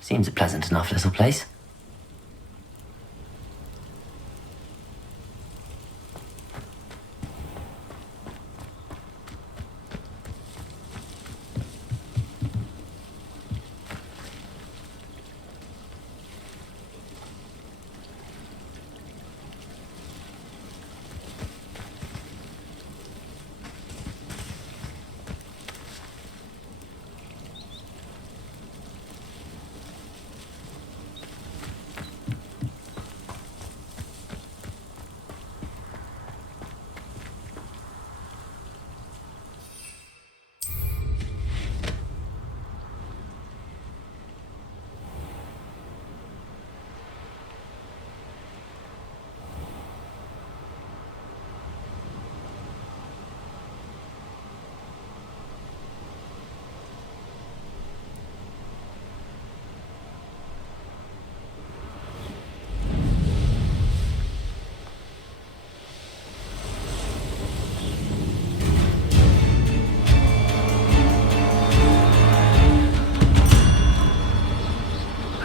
Seems a pleasant enough little place.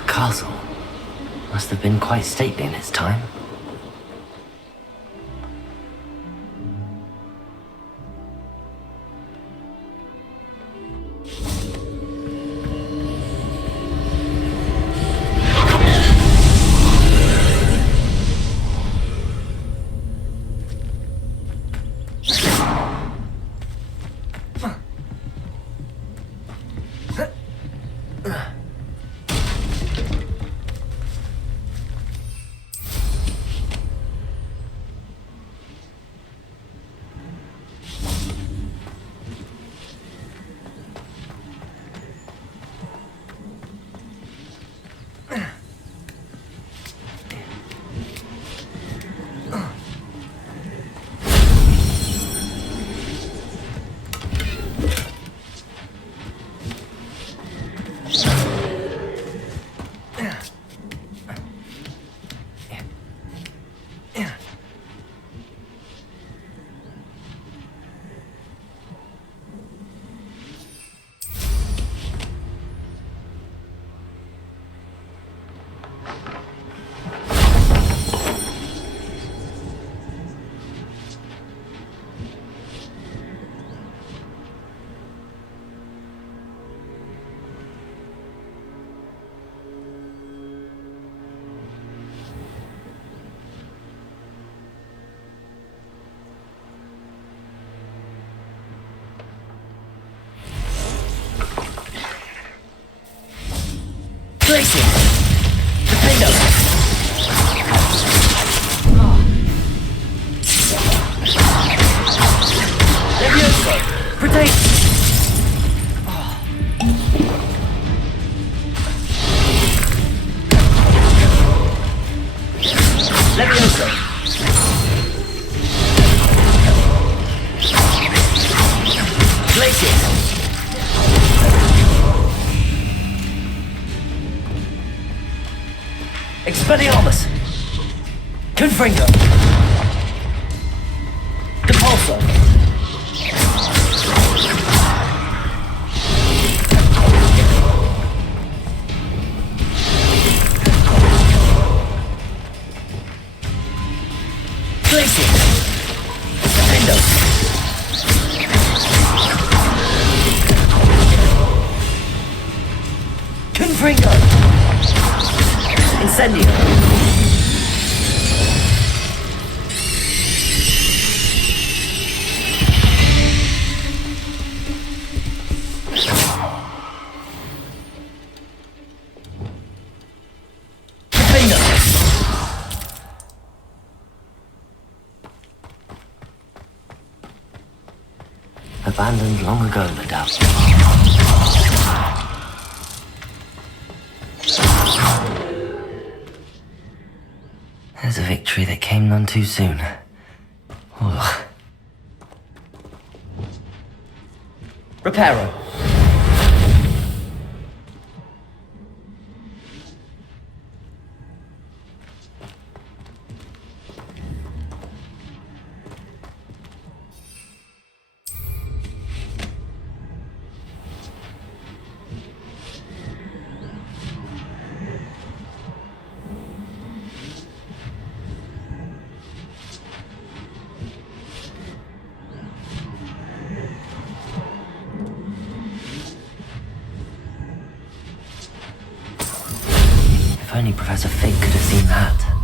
Castle must have been quite stately in its time. Expelliarmus! Confringo! Depulso! Glacier! Defendo! Confringo! Incendio! Abandoned long ago, no doubt. There's a victory that came none too soon. Ugh. Reparo. If only Professor Fig could have seen that.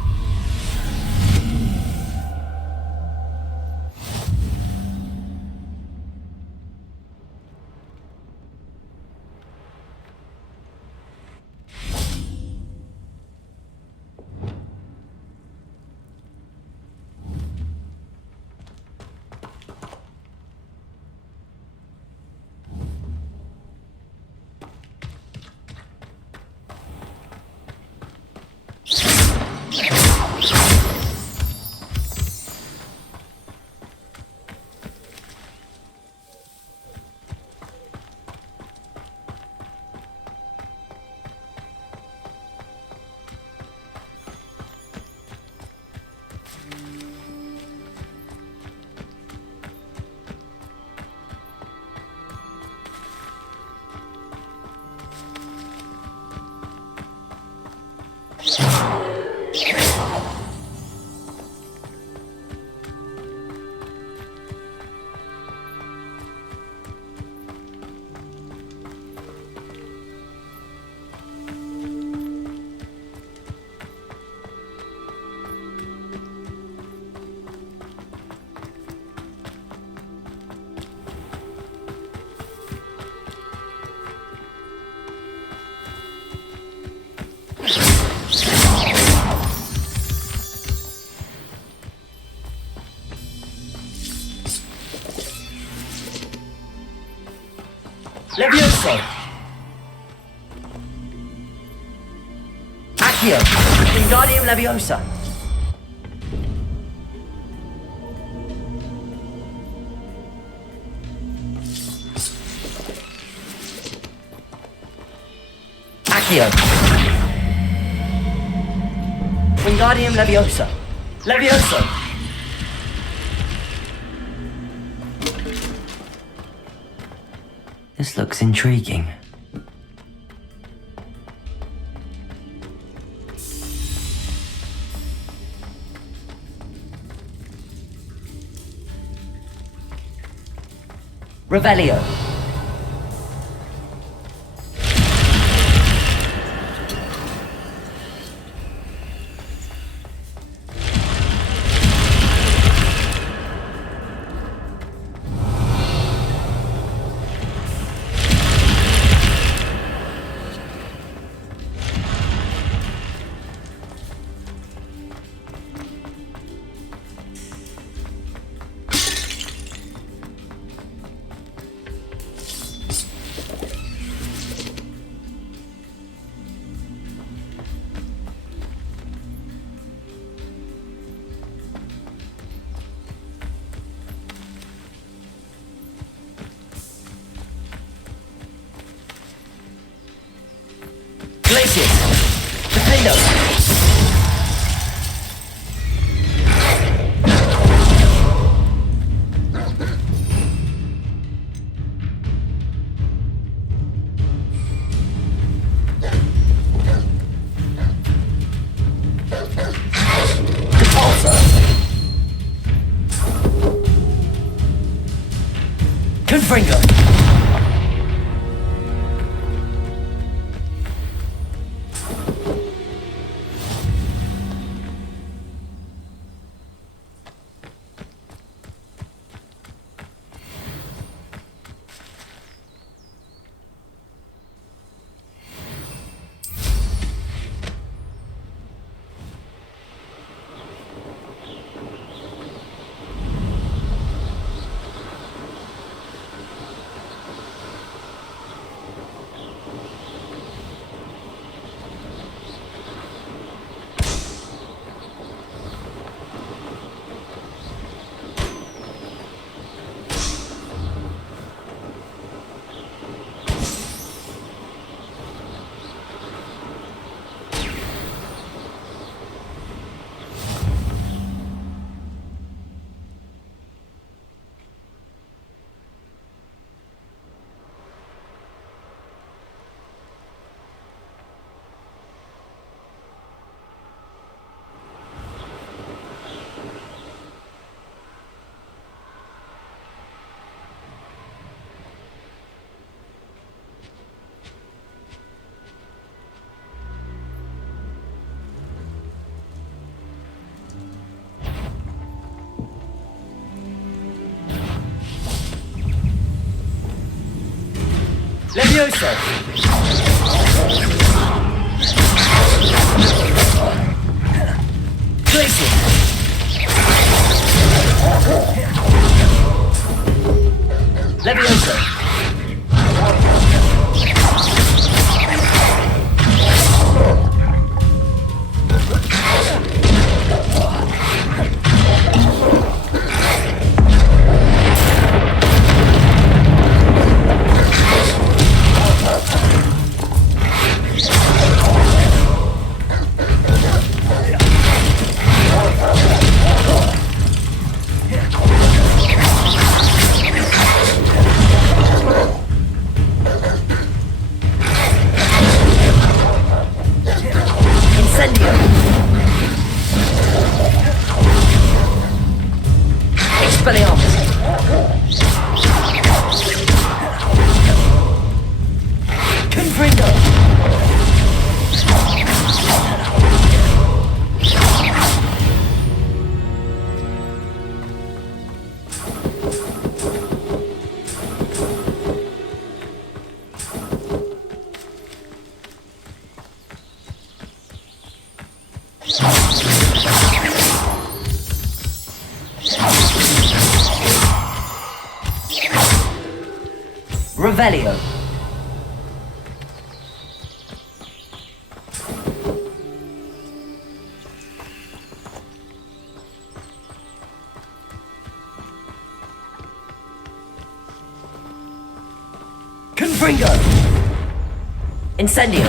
Levioso! Accio! Wingardium Leviosa! Accio! Wingardium Leviosa! Levioso! This looks intriguing. Revelio! Levioso! Glacier! Levioso! Incendio! Expelliarmus! Confringo! Revelio. Confringo. Incendio.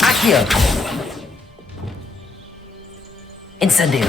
Accio. Incendio.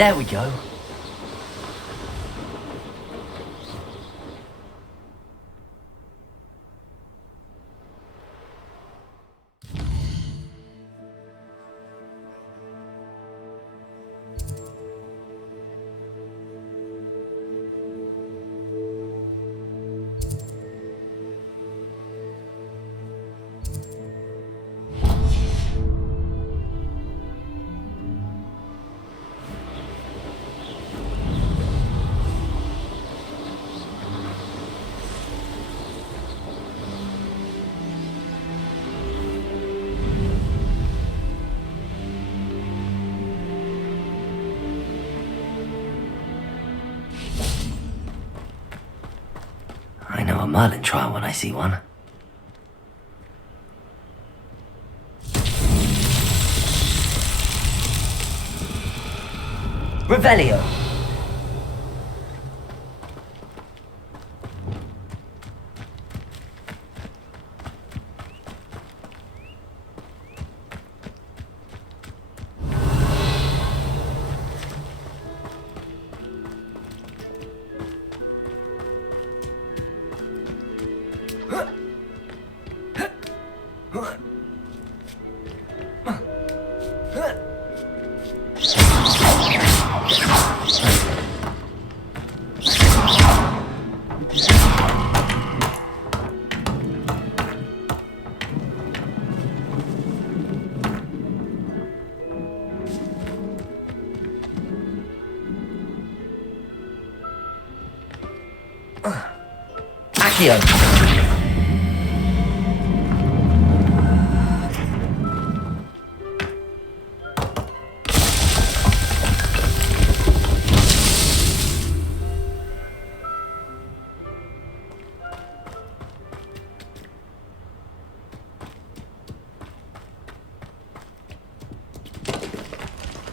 There we go. Merlin trial when I see one. Revelio. Accio.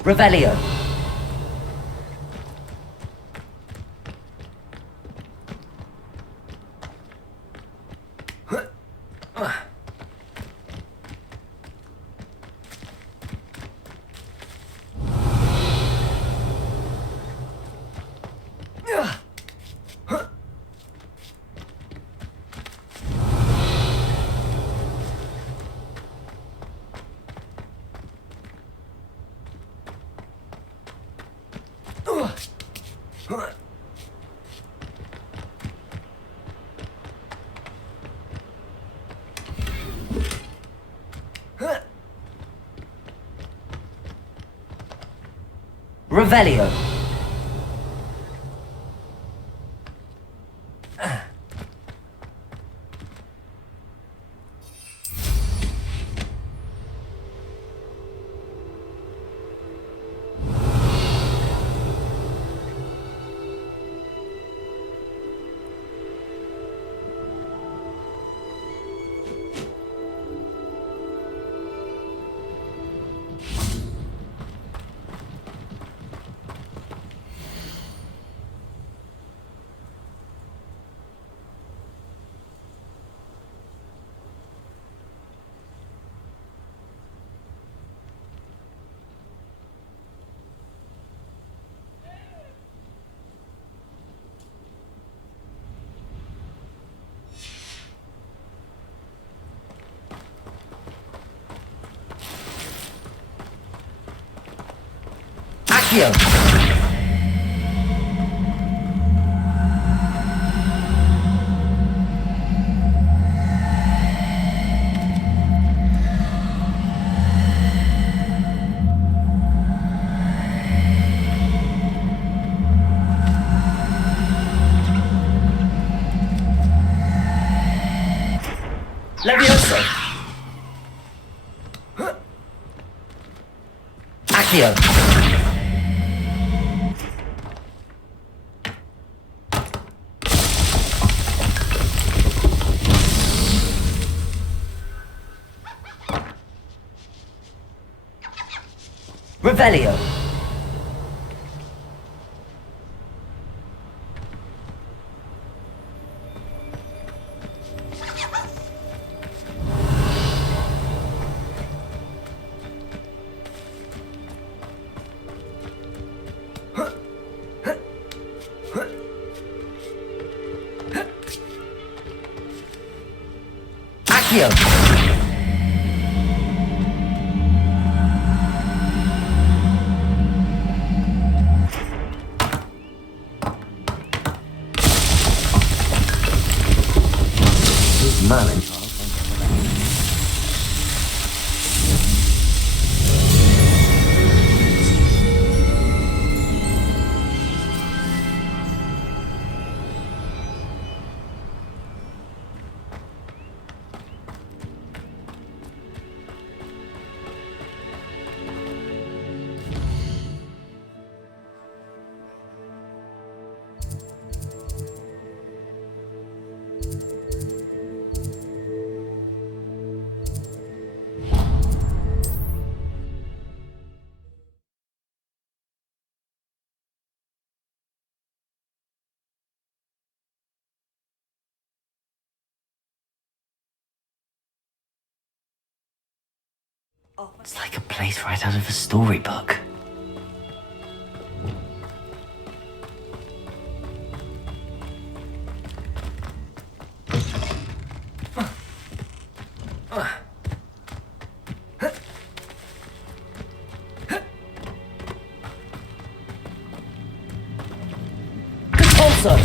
Revelio. Revelio. Accio. Levioso. Accio. Revelio. Accio. Merlin. It's like a place right out of a storybook. Also.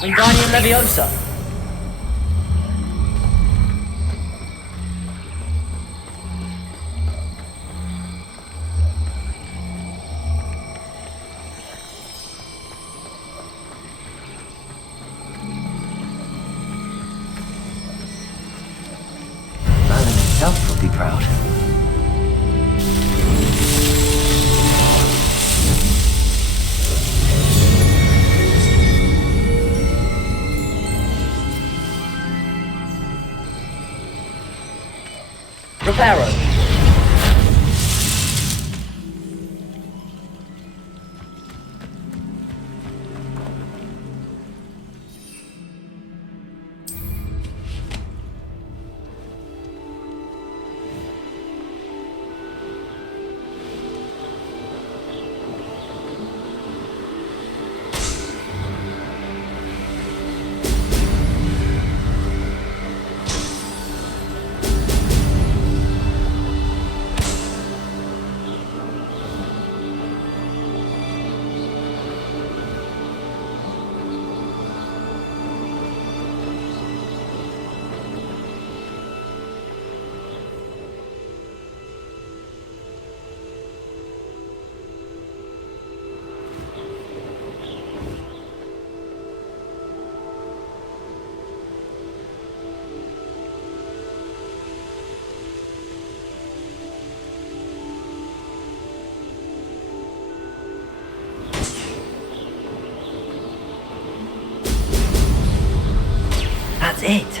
Wingardium Leviosa. Merlin himself would be proud. Reparo. That's it.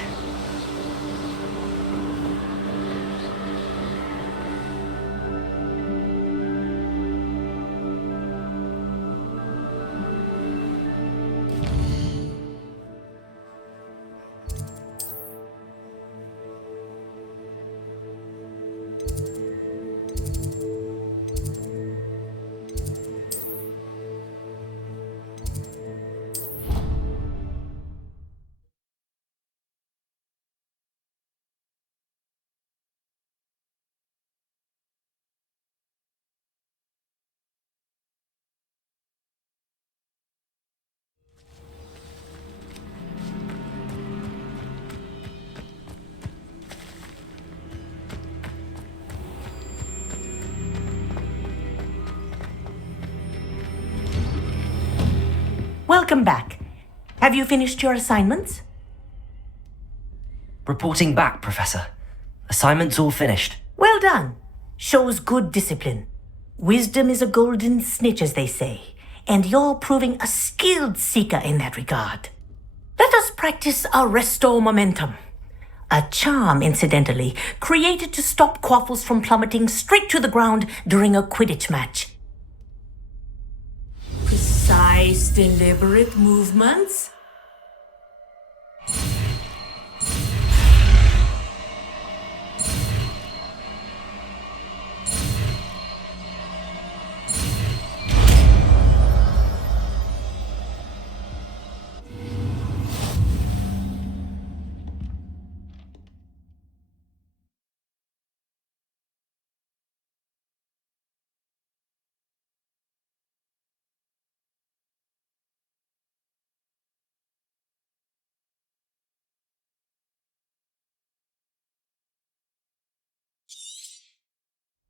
Welcome back. Have you finished your assignments? Reporting back, Professor. Assignment's all finished. Well done. Shows good discipline. Wisdom is a golden snitch, as they say, and you're proving a skilled seeker in that regard. Let us practice Arresto Momentum. A charm, incidentally, created to stop quaffles from plummeting straight to the ground during a Quidditch match. Precise, deliberate movements.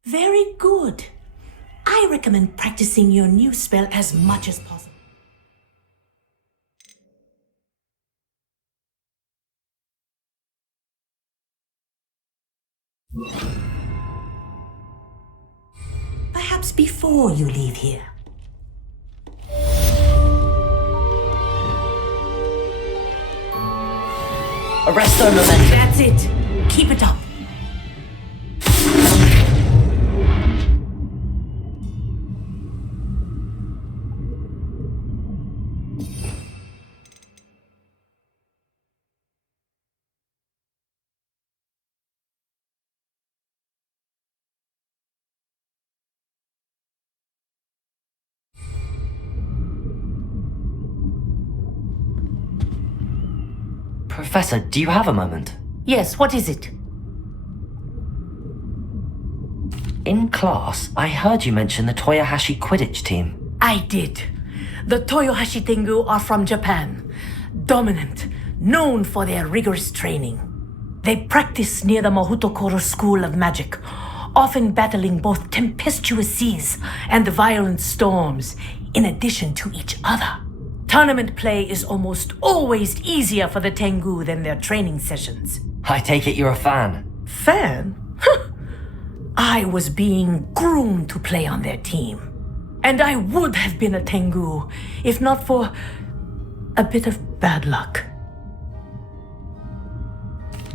Very good. I recommend practicing your new spell as much as possible. Perhaps before you leave here. Arresto momentum. That's it. Keep it up. Professor, do you have a moment? Yes, what is it? In class, I heard you mention the Toyohashi Quidditch team. I did. The Toyohashi Tengu are from Japan. Dominant, known for their rigorous training. They practice near the Mahutokoro School of Magic, often battling both tempestuous seas and violent storms, in addition to each other. Tournament play is almost always easier for the Tengu than their training sessions. I take it you're a fan. Fan? I was being groomed to play on their team. And I would have been a Tengu if not for a bit of bad luck.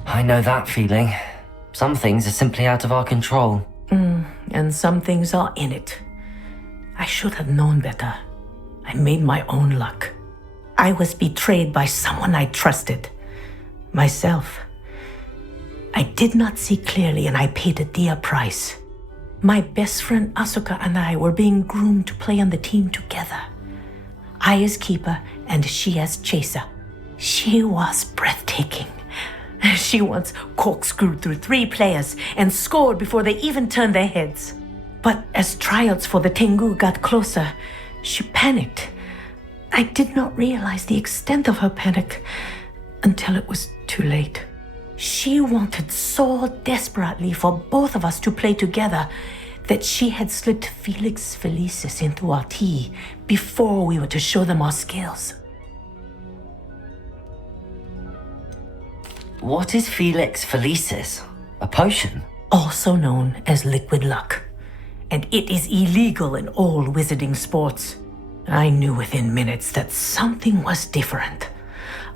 I know that feeling. Some things are simply out of our control. And some things are in it. I should have known better. I made my own luck. I was betrayed by someone I trusted. Myself. I did not see clearly and I paid a dear price. My best friend Asuka and I were being groomed to play on the team together. I as keeper and she as chaser. She was breathtaking. She once corkscrewed through 3 players and scored before they even turned their heads. But as tryouts for the Tengu got closer, she panicked. I did not realize the extent of her panic until it was too late. She wanted so desperately for both of us to play together that she had slipped Felix Felicis into our tea before we were to show them our skills. What is Felix Felicis? A potion? Also known as liquid luck. And it is illegal in all wizarding sports. I knew within minutes that something was different.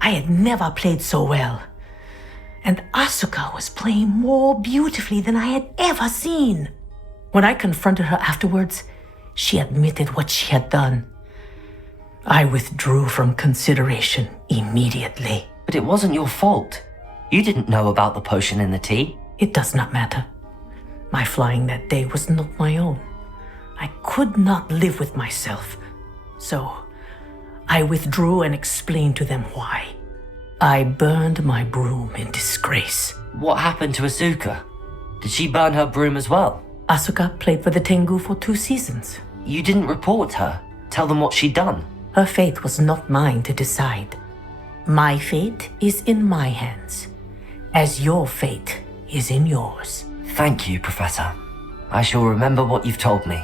I had never played so well. And Asuka was playing more beautifully than I had ever seen. When I confronted her afterwards, she admitted what she had done. I withdrew from consideration immediately. But it wasn't your fault. You didn't know about the potion in the tea. It does not matter. My flying that day was not my own. I could not live with myself. So, I withdrew and explained to them why. I burned my broom in disgrace. What happened to Asuka? Did she burn her broom as well? Asuka played for the Tengu for 2 seasons. You didn't report her. Tell them what she'd done. Her fate was not mine to decide. My fate is in my hands, as your fate is in yours. Thank you, Professor. I shall remember what you've told me.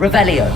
Revelio.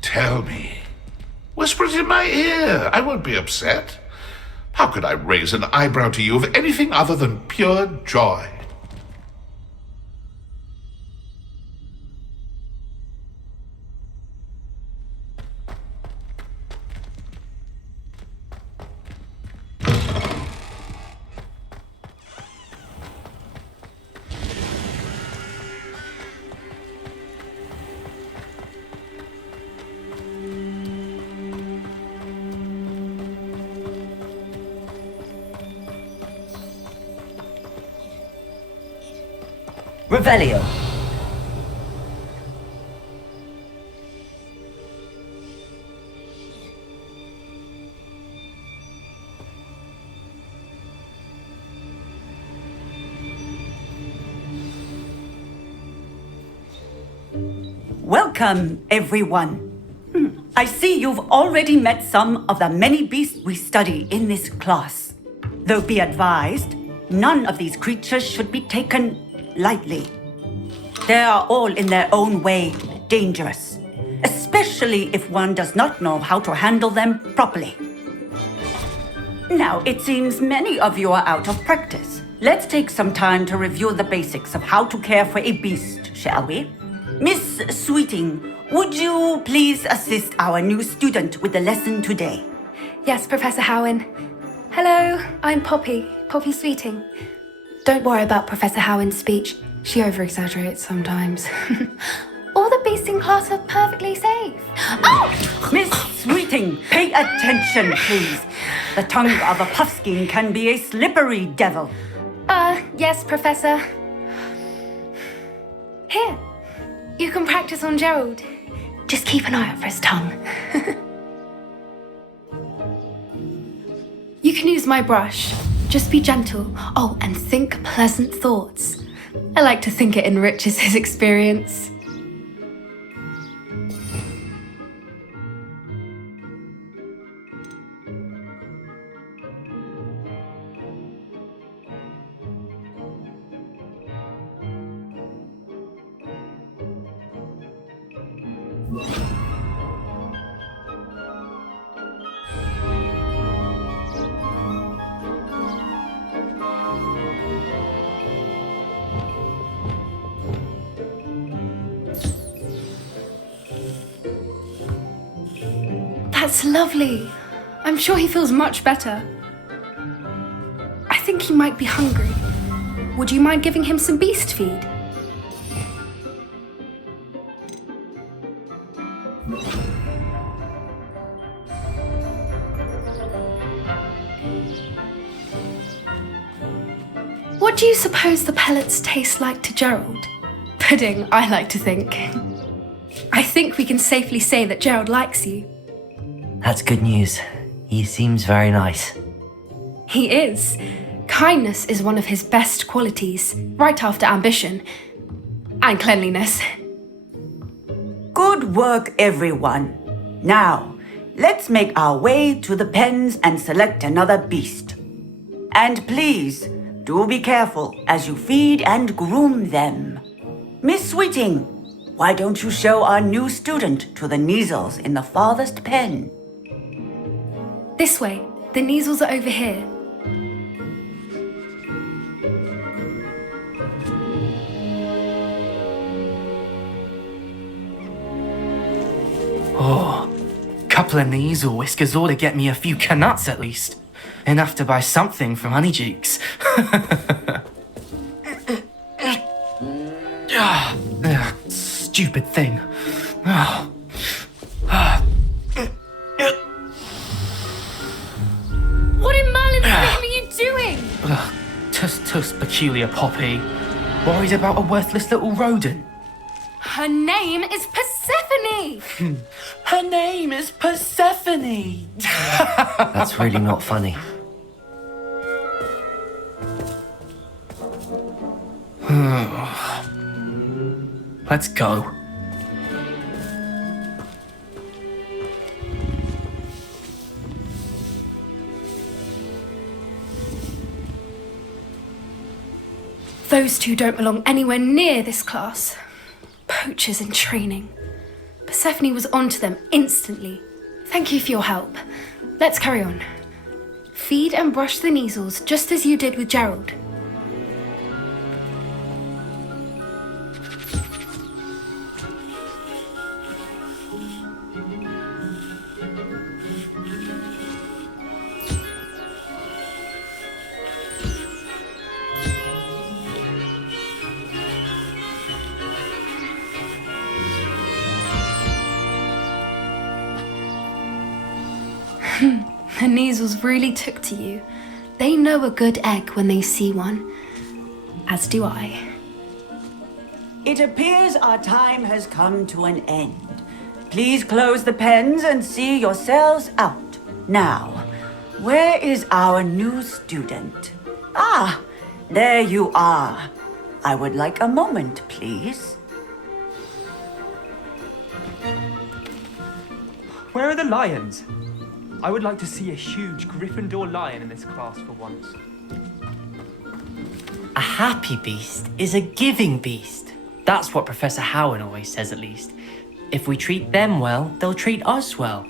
Tell me. Whisper it in my ear. I won't be upset. How could I raise an eyebrow to you of anything other than pure joy? Revelio. Welcome, everyone. I see you've already met some of the many beasts we study in this class. Though be advised, none of these creatures should be taken lightly. They are all in their own way dangerous, especially if one does not know how to handle them properly. Now, it seems many of you are out of practice. Let's take some time to review the basics of how to care for a beast, shall we? Miss Sweeting, would you please assist our new student with the lesson today? Yes, Professor Howen. Hello, I'm Poppy Sweeting. Don't worry about Professor Howen's speech. She over-exaggerates sometimes. All the beasts in class are perfectly safe. Oh! Miss Sweeting, pay attention, please. The tongue of a puffskein can be a slippery devil. Yes, Professor. Here, you can practice on Gerald. Just keep an eye out for his tongue. You can use my brush. Just be gentle. Oh, and think pleasant thoughts. I like to think it enriches his experience. That's lovely. I'm sure he feels much better. I think he might be hungry. Would you mind giving him some beast feed? What do you suppose the pellets taste like to Gerald? Pudding, I like to think. I think we can safely say that Gerald likes you. That's good news. He seems very nice. He is. Kindness is one of his best qualities, right after ambition. And cleanliness. Good work, everyone. Now, let's make our way to the pens and select another beast. And please, do be careful as you feed and groom them. Miss Sweeting, why don't you show our new student to the Neasels in the farthest pen? This way. The Neasels are over here. Oh, couple of Neasel whiskers ought to get me a few canuts at least. Enough to buy something from Honeycheeks. Stupid thing. What in Merlin's name are you doing? Tuss, peculiar Poppy. Worried about a worthless little rodent. Her name is Persephone! Her name is Persephone! That's really not funny. Let's go. Those two don't belong anywhere near this class. Poachers in training. Persephone was onto them instantly. Thank you for your help. Let's carry on. Feed and brush the Neasels just as you did with Gerald. The Neasels really took to you. They know a good egg when they see one. As do I. It appears our time has come to an end. Please close the pens and see yourselves out. Now, where is our new student? Ah, there you are. I would like a moment, please. Where are the lions? I would like to see a huge Gryffindor lion in this class for once. A happy beast is a giving beast. That's what Professor Howen always says, at least. If we treat them well, they'll treat us well.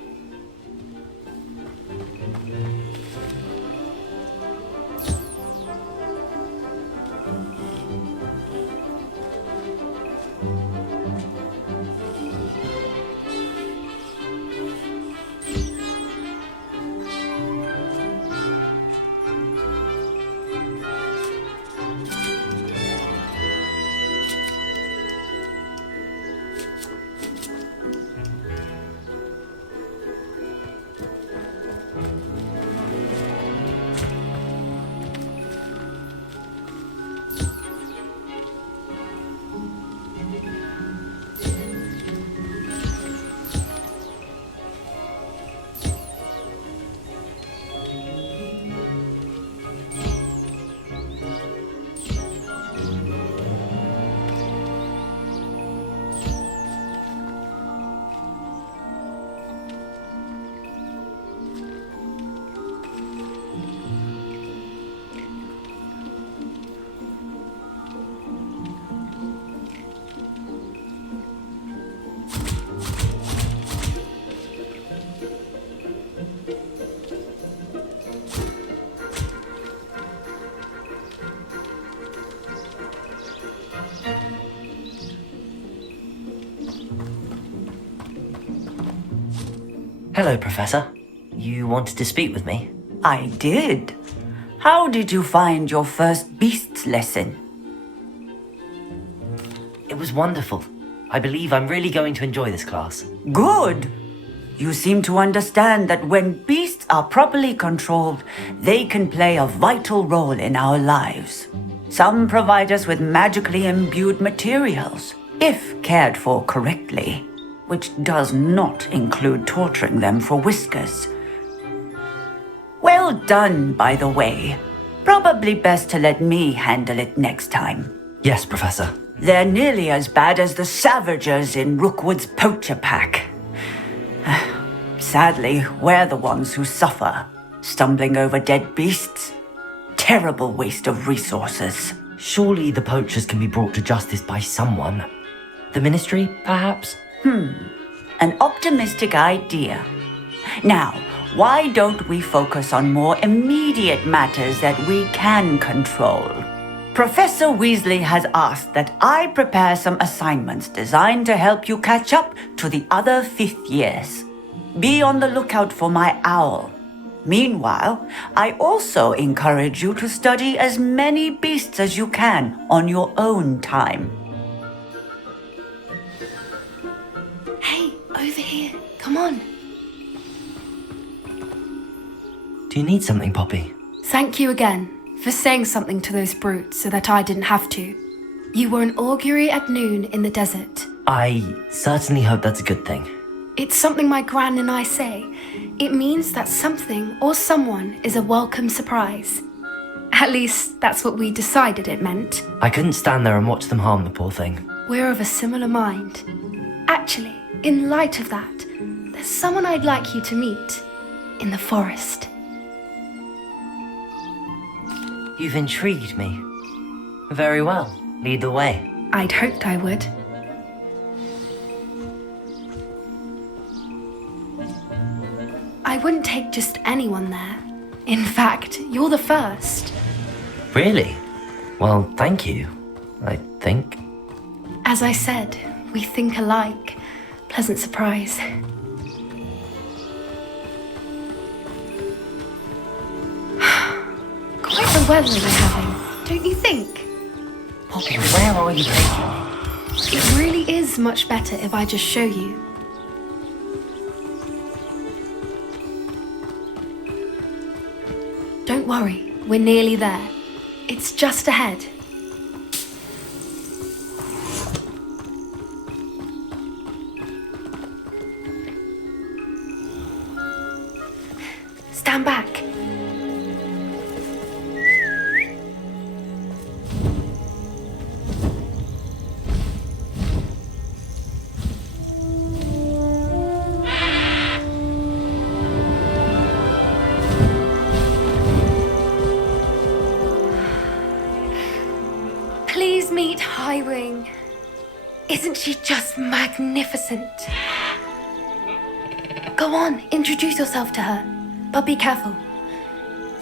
Hello, Professor. You wanted to speak with me? I did. How did you find your first beasts lesson? It was wonderful. I believe I'm really going to enjoy this class. Good. You seem to understand that when beasts are properly controlled, they can play a vital role in our lives. Some provide us with magically imbued materials, if cared for correctly, which does not include torturing them for whiskers. Well done, by the way. Probably best to let me handle it next time. Yes, Professor. They're nearly as bad as the Savagers in Rookwood's poacher pack. Sadly, we're the ones who suffer, stumbling over dead beasts. Terrible waste of resources. Surely the poachers can be brought to justice by someone. The Ministry, perhaps? An optimistic idea. Now, why don't we focus on more immediate matters that we can control? Professor Weasley has asked that I prepare some assignments designed to help you catch up to the other 5th years. Be on the lookout for my owl. Meanwhile, I also encourage you to study as many beasts as you can on your own time. Hey, over here. Come on. Do you need something, Poppy? Thank you again for saying something to those brutes so that I didn't have to. You were an augury at noon in the desert. I certainly hope that's a good thing. It's something my gran and I say. It means that something or someone is a welcome surprise. At least, that's what we decided it meant. I couldn't stand there and watch them harm the poor thing. We're of a similar mind. Actually, in light of that, there's someone I'd like you to meet in the forest. You've intrigued me. Very well. Lead the way. I'd hoped I would. I wouldn't take just anyone there. In fact, you're the first. Really? Well, thank you, I think. As I said, we think alike. Pleasant surprise. Quite the weather we're having, don't you think? Poppy, where are you taking me? It really is much better if I just show you. Don't worry, we're nearly there. It's just ahead. Stand back. Please meet Highwing. Isn't she just magnificent? Go on, introduce yourself to her. But be careful.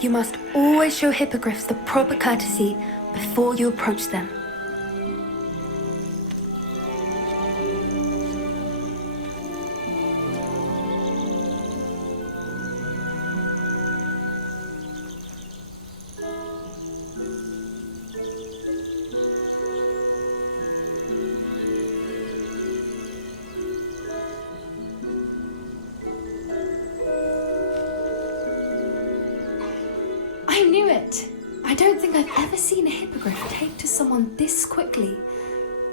You must always show hippogriffs the proper courtesy before you approach them. I knew it! I don't think I've ever seen a hippogriff take to someone this quickly.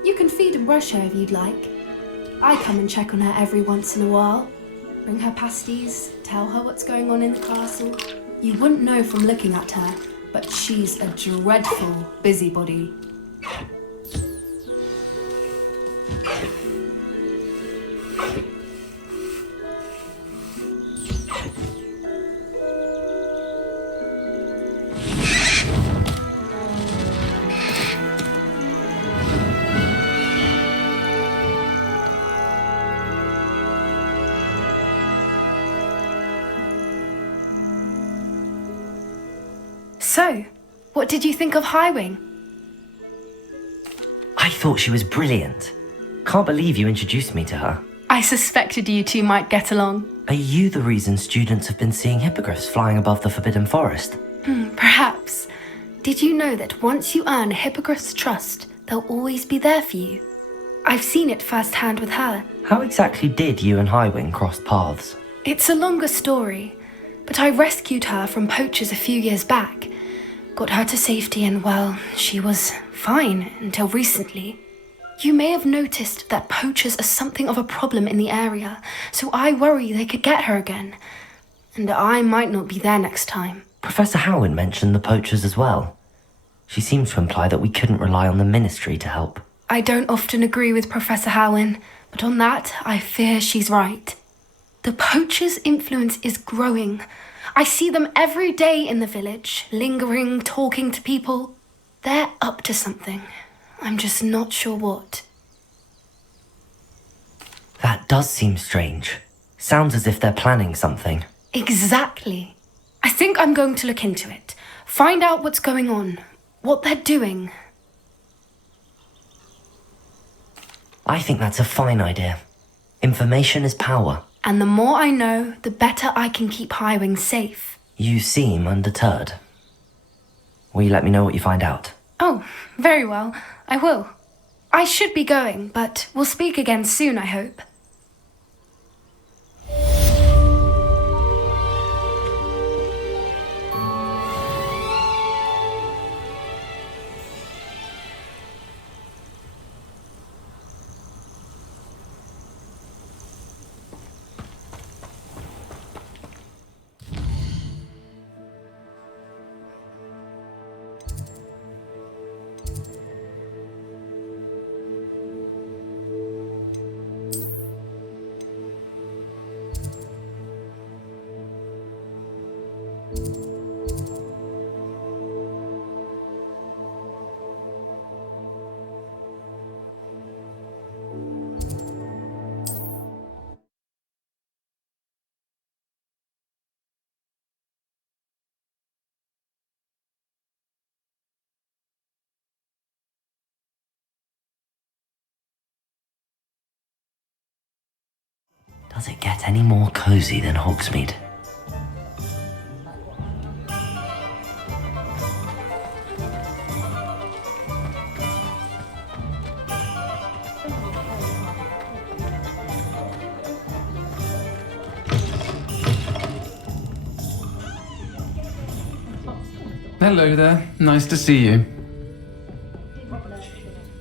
You can feed and brush her if you'd like. I come and check on her every once in a while. Bring her pasties, tell her what's going on in the castle. You wouldn't know from looking at her, but she's a dreadful busybody. So, what did you think of Highwing? I thought she was brilliant. Can't believe you introduced me to her. I suspected you two might get along. Are you the reason students have been seeing hippogriffs flying above the Forbidden Forest? Perhaps. Did you know that once you earn a hippogriff's trust, they'll always be there for you? I've seen it firsthand with her. How exactly did you and Highwing cross paths? It's a longer story, but I rescued her from poachers a few years back. Got her to safety and, well, she was fine until recently. You may have noticed that poachers are something of a problem in the area, so I worry they could get her again. And I might not be there next time. Professor Howin mentioned the poachers as well. She seems to imply that we couldn't rely on the Ministry to help. I don't often agree with Professor Howin, but on that, I fear she's right. The poachers' influence is growing. I see them every day in the village, lingering, talking to people. They're up to something. I'm just not sure what. That does seem strange. Sounds as if they're planning something. Exactly. I think I'm going to look into it. Find out what's going on, what they're doing. I think that's a fine idea. Information is power. And the more I know, the better I can keep Highwing safe. You seem undeterred. Will you let me know what you find out? Oh, very well. I will. I should be going, but we'll speak again soon, I hope. Does it get any more cozy than Hogsmeade? Hello there. Nice to see you.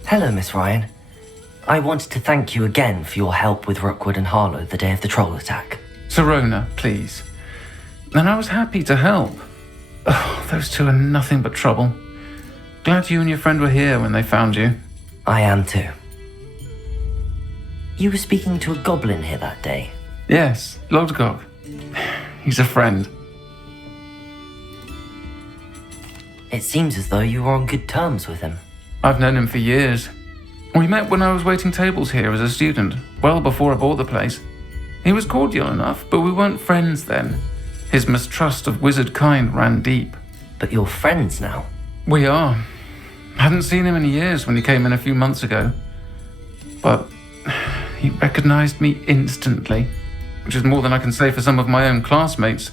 Hello, Miss Ryan. I wanted to thank you again for your help with Rookwood and Harlow the day of the troll attack. Sirona, please. And I was happy to help. Oh, those two are nothing but trouble. Glad you and your friend were here when they found you. I am too. You were speaking to a goblin here that day. Yes, Lodgok. He's a friend. It seems as though you were on good terms with him. I've known him for years. We met when I was waiting tables here as a student, well before I bought the place. He was cordial enough, but we weren't friends then. His mistrust of wizard kind ran deep. But you're friends now? We are. Hadn't seen him in years when he came in a few months ago. But he recognized me instantly, which is more than I can say for some of my own classmates.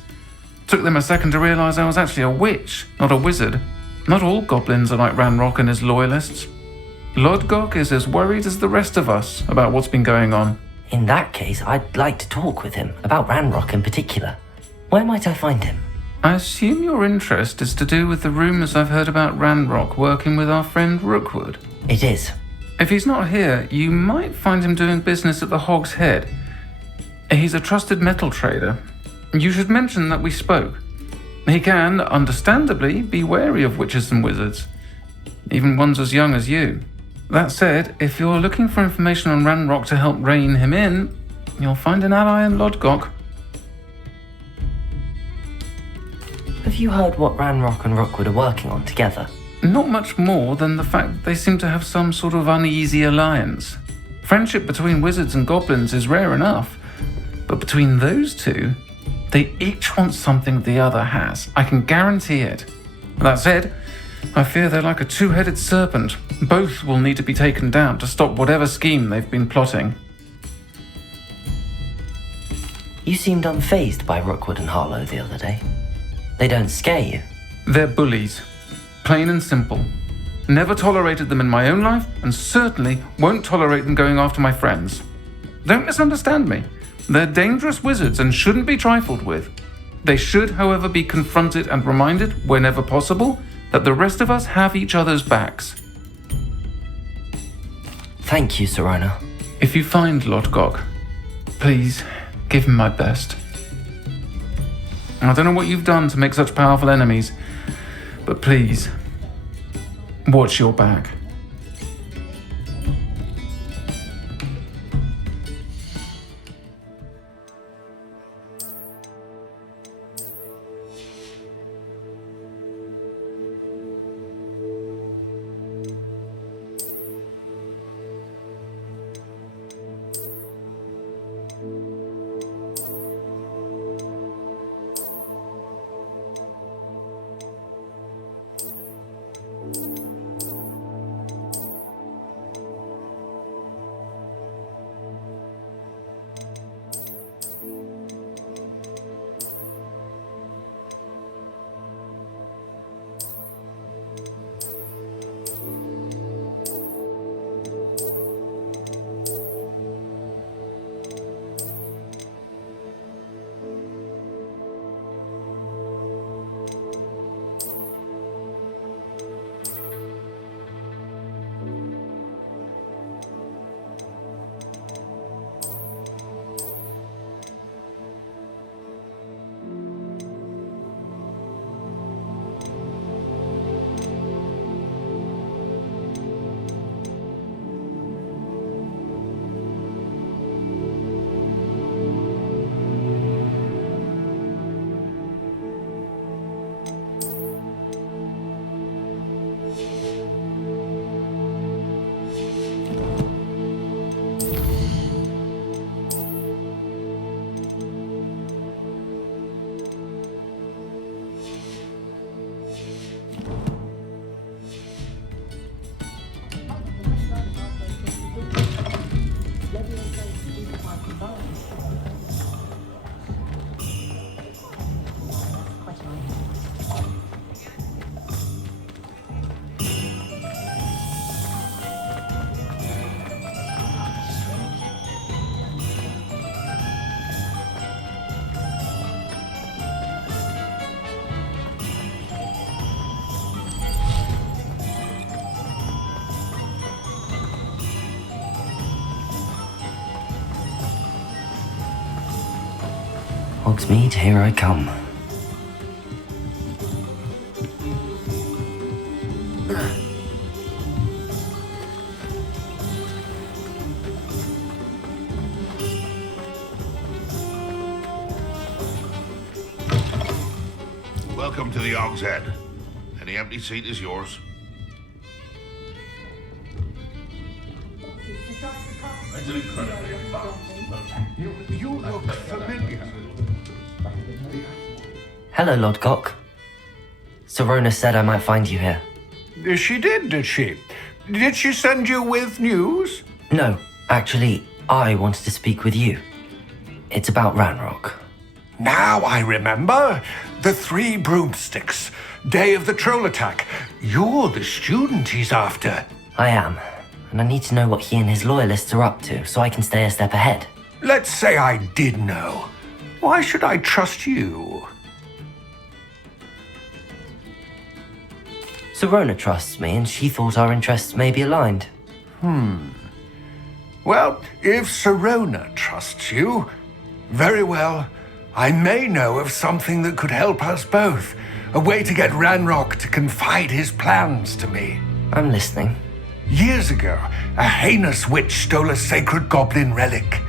Took them a second to realize I was actually a witch, not a wizard. Not all goblins are like Ranrock and his loyalists. Lodgok is as worried as the rest of us about what's been going on. In that case, I'd like to talk with him, about Ranrock in particular. Where might I find him? I assume your interest is to do with the rumors I've heard about Ranrock working with our friend Rookwood. It is. If he's not here, you might find him doing business at the Hog's Head. He's a trusted metal trader. You should mention that we spoke. He can, understandably, be wary of witches and wizards, even ones as young as you. That said, if you're looking for information on Ranrock to help rein him in, you'll find an ally in Lodgok. Have you heard what Ranrock and Rookwood are working on together? Not much more than the fact that they seem to have some sort of uneasy alliance. Friendship between wizards and goblins is rare enough, but between those two, they each want something the other has. I can guarantee it. That said, I fear they're like a two-headed serpent. Both will need to be taken down to stop whatever scheme they've been plotting. You seemed unfazed by Rookwood and Harlow the other day. They don't scare you. They're bullies. Plain and simple. Never tolerated them in my own life, and certainly won't tolerate them going after my friends. Don't misunderstand me. They're dangerous wizards and shouldn't be trifled with. They should, however, be confronted and reminded, whenever possible, that the rest of us have each other's backs. Thank you, Sirona. If you find Lodgok, please give him my best. I don't know what you've done to make such powerful enemies, but please, watch your back. Hogsmeade, here I come. Welcome to the Og's Head. Any empty seat is yours. You look familiar. Hello, Lord Cock. Serona said I might find you here. She did she? Did she send you with news? No, actually, I wanted to speak with you. It's about Ranrock. Now I remember. The 3 broomsticks. Day of the troll attack. You're the student he's after. I am, and I need to know what he and his loyalists are up to so I can stay a step ahead. Let's say I did know. Why should I trust you? Serona trusts me, and she thought our interests may be aligned. Well, if Serona trusts you, very well. I may know of something that could help us both. A way to get Ranrock to confide his plans to me. I'm listening. Years ago, a heinous witch stole a sacred goblin relic.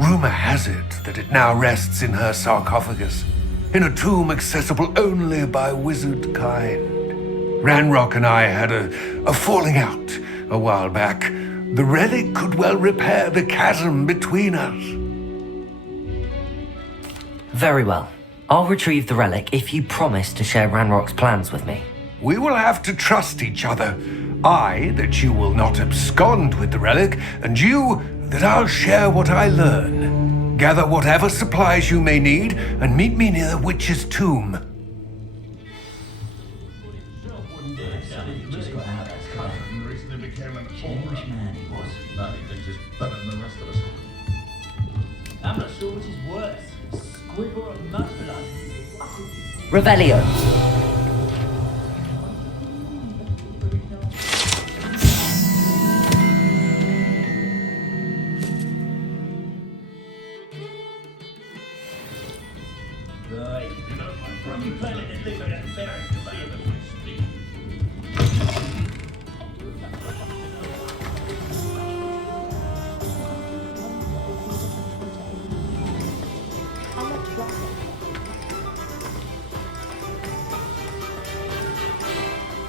Rumor has it that it now rests in her sarcophagus, in a tomb accessible only by wizard kind. Ranrock and I had a falling out a while back. The relic could well repair the chasm between us. Very well. I'll retrieve the relic if you promise to share Ranrock's plans with me. We will have to trust each other. I, that you will not abscond with the relic, and you, that I'll share what I learn. Gather whatever supplies you may need, and meet me near the witch's tomb. I'm not sure which is worse, squib or a mudblood. Revelio.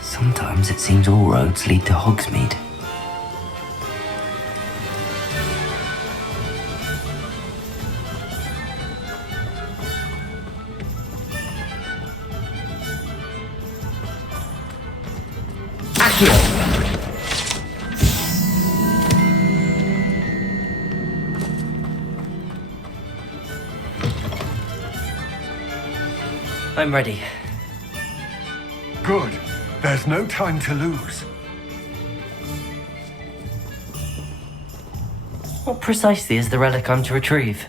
Sometimes it seems all roads lead to Hogsmeade. I'm ready. Good. There's no time to lose. What precisely is the relic I'm to retrieve?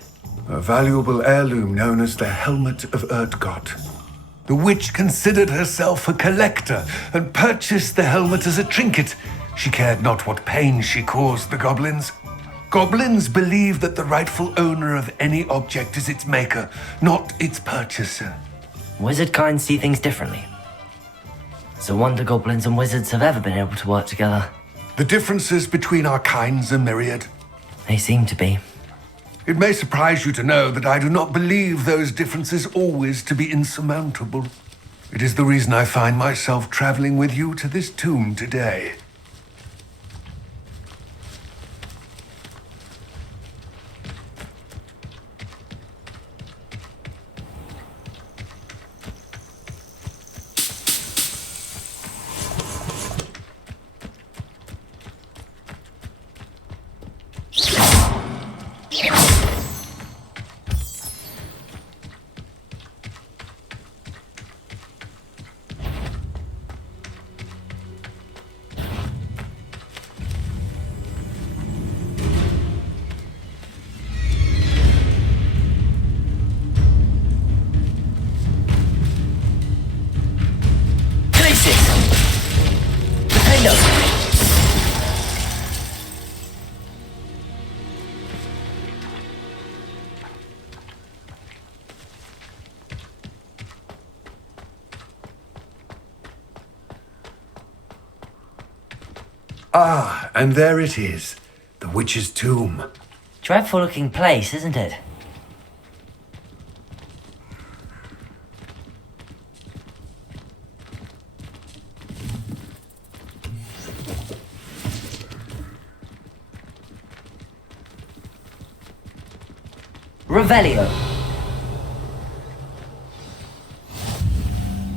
A valuable heirloom known as the Helmet of Erdgot. The witch considered herself a collector and purchased the helmet as a trinket. She cared not what pain she caused the goblins. Goblins believe that the rightful owner of any object is its maker, not its purchaser. Wizard kind see things differently. It's a wonder goblins and wizards have ever been able to work together. The differences between our kinds are myriad. They seem to be. It may surprise you to know that I do not believe those differences always to be insurmountable. It is the reason I find myself traveling with you to this tomb today. Ah, and there it is. The witch's tomb. Dreadful looking place, isn't it? Revelio.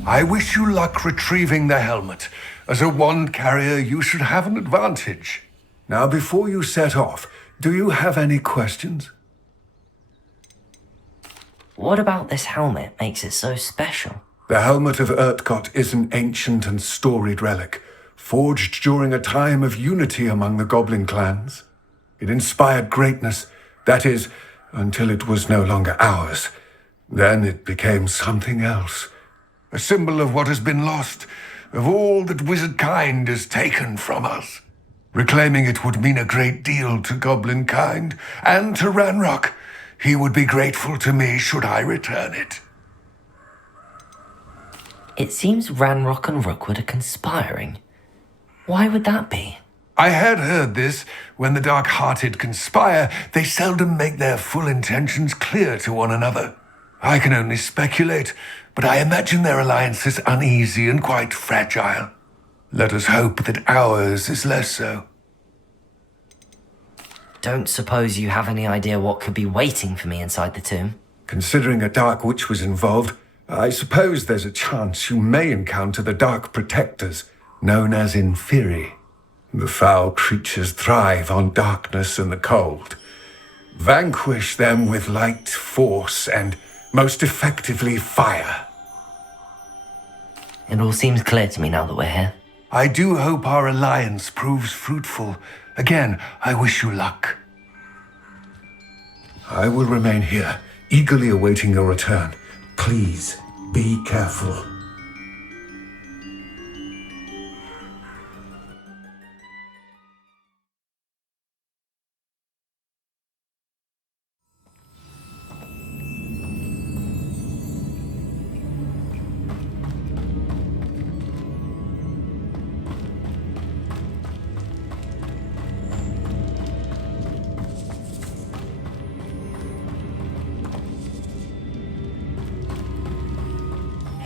I wish you luck retrieving the helmet. As a wand carrier, you should have an advantage. Now, before you set off, do you have any questions? What about this helmet makes it so special? The helmet of Urtkot is an ancient and storied relic, forged during a time of unity among the goblin clans. It inspired greatness, that is, until it was no longer ours. Then it became something else. A symbol of what has been lost, of all that wizard kind has taken from us. Reclaiming it would mean a great deal to goblin kind, and to Ranrock. He would be grateful to me should I return it. It seems Ranrock and Rookwood are conspiring. Why would that be? I had heard this. When the dark-hearted conspire, they seldom make their full intentions clear to one another. I can only speculate, but I imagine their alliance is uneasy and quite fragile. Let us hope that ours is less so. Don't suppose you have any idea what could be waiting for me inside the tomb? Considering a dark witch was involved, I suppose there's a chance you may encounter the Dark Protectors, known as Inferi. The foul creatures thrive on darkness and the cold. Vanquish them with light, force, and most effectively fire. It all seems clear to me now that we're here. I do hope our alliance proves fruitful. Again, I wish you luck. I will remain here, eagerly awaiting your return. Please, be careful.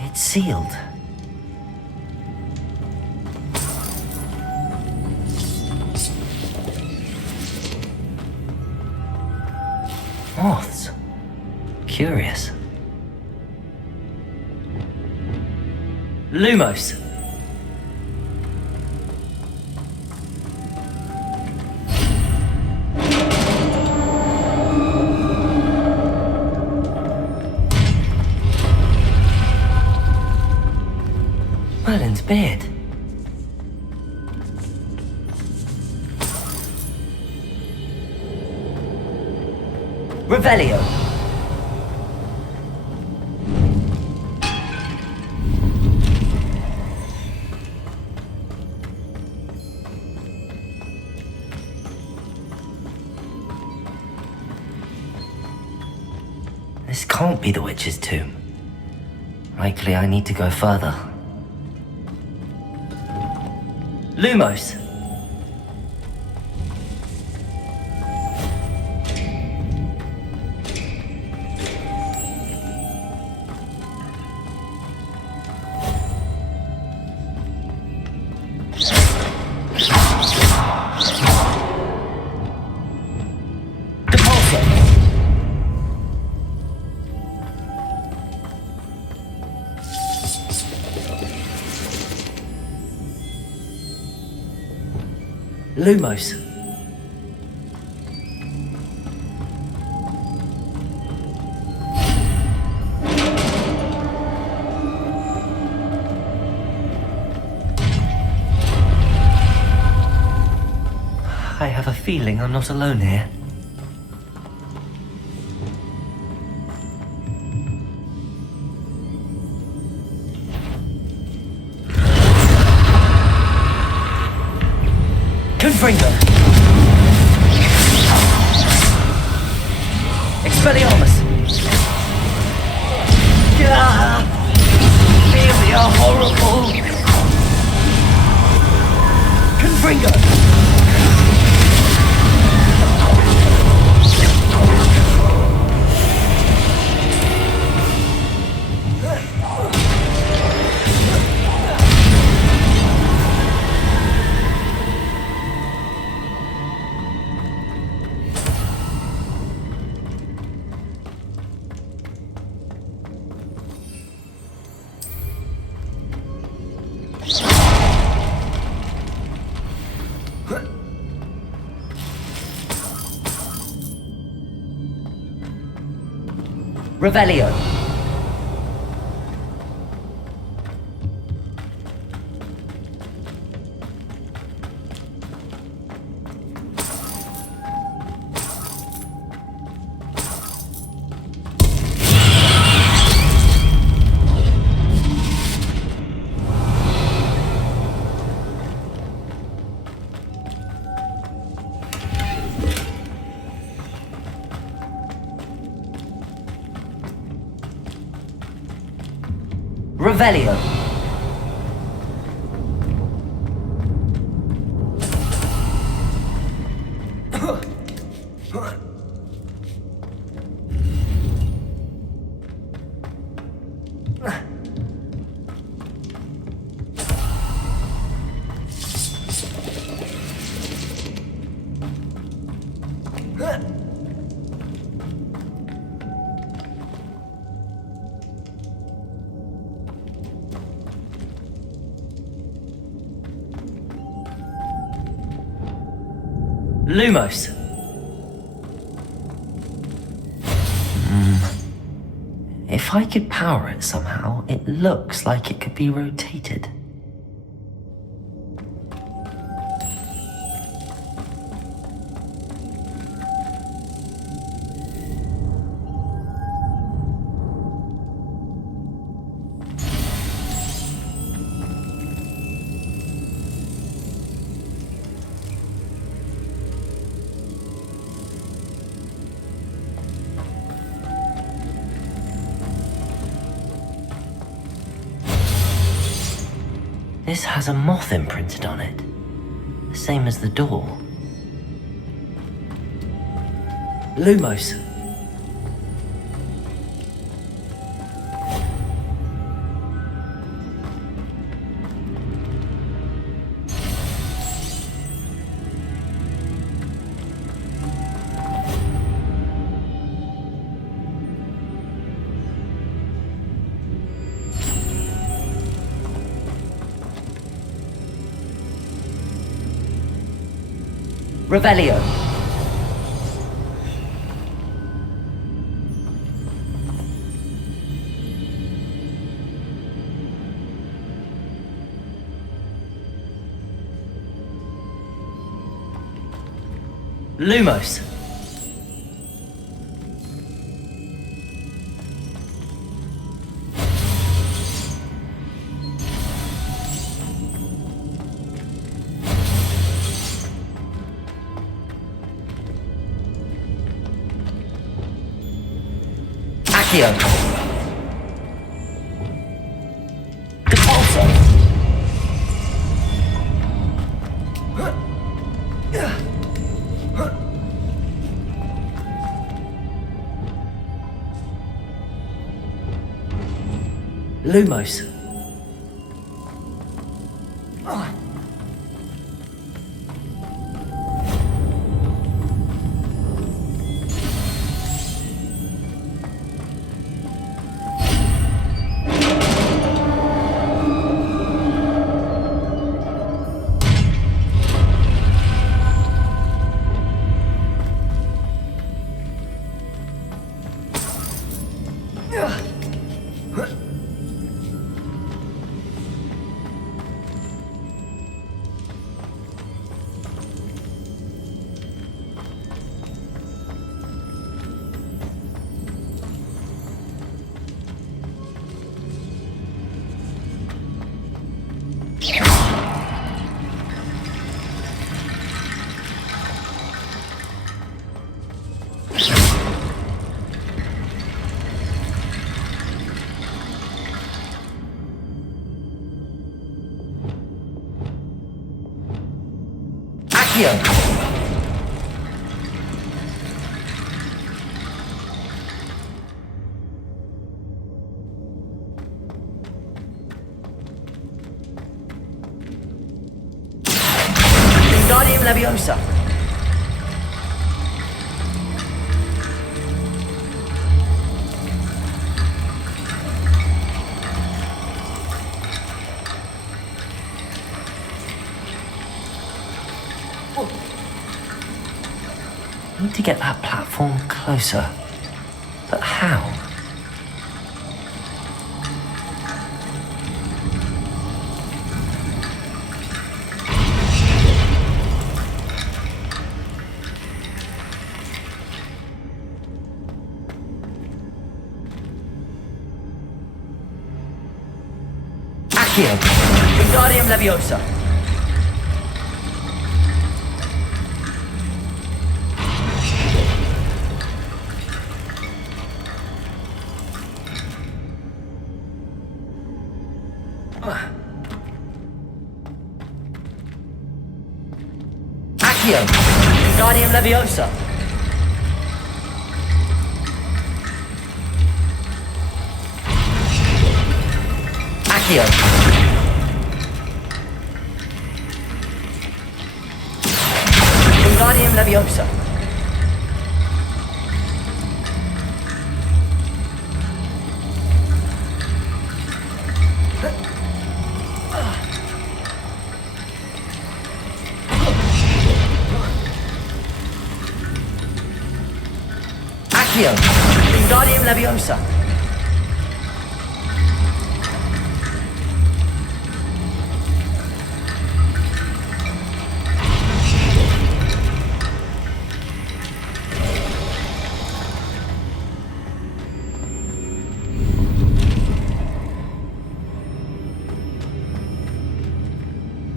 It's sealed. Moths. Curious. Lumos. Merlin's beard. Revelio. This can't be the witch's tomb. Likely I need to go further. Lumos. Lumos. I have a feeling I'm not alone here. Confringo! Expelliarmus! Ah, they are horrible! Confringo! Revelio. Revelio. Lumos. If I could power it somehow, it looks like it could be rotated. This has a moth imprinted on it, the same as the door. Lumos. Revelio. Lumos. Accio. Depulso. Lumos. Accio. Wingardium Leviosa. Need to get that platform closer. But how? Accio. Wingardium Leviosa. Accio. Wingardium Leviosa. Accio. Wingardium Leviosa. Accio. Wingardium Leviosa.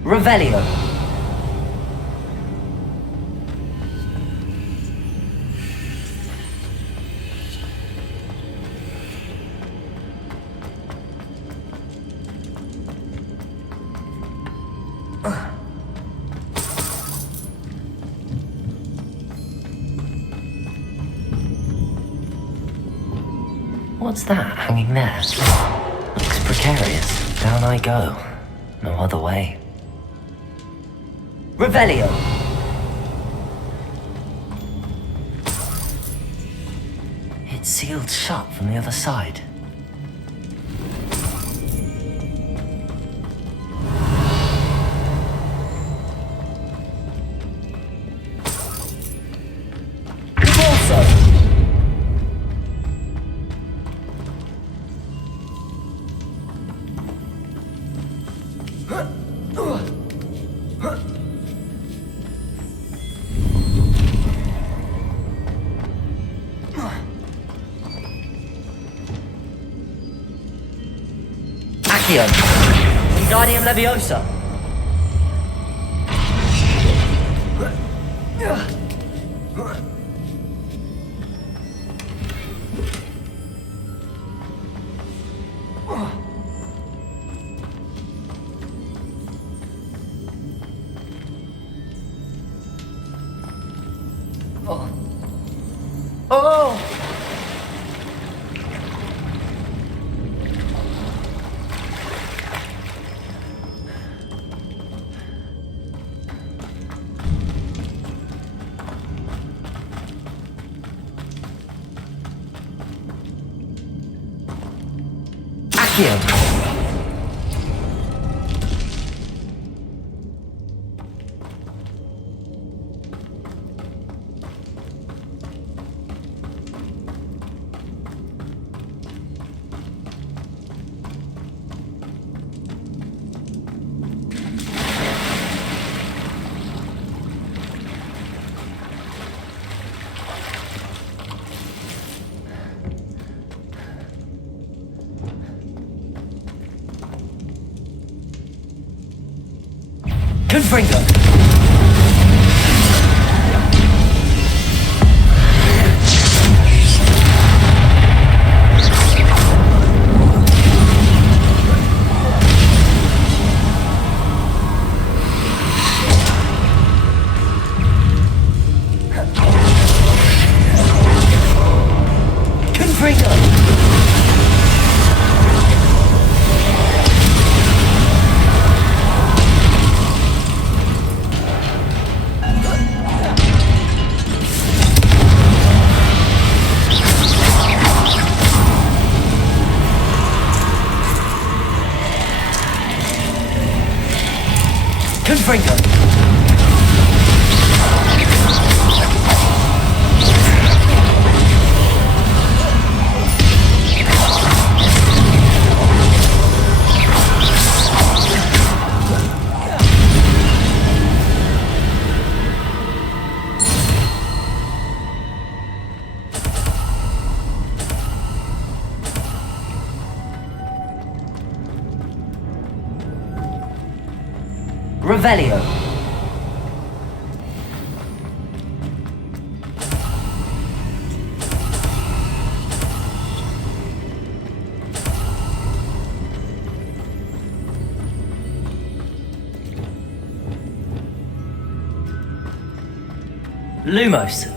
Revelio. What's that hanging there? Looks precarious. Down I go. No other way. Revelio. It's sealed shut from the other side. Accio. Wingardium Leviosa. Oh! Accio. Confringo. Confringo. Revelio. Lumos.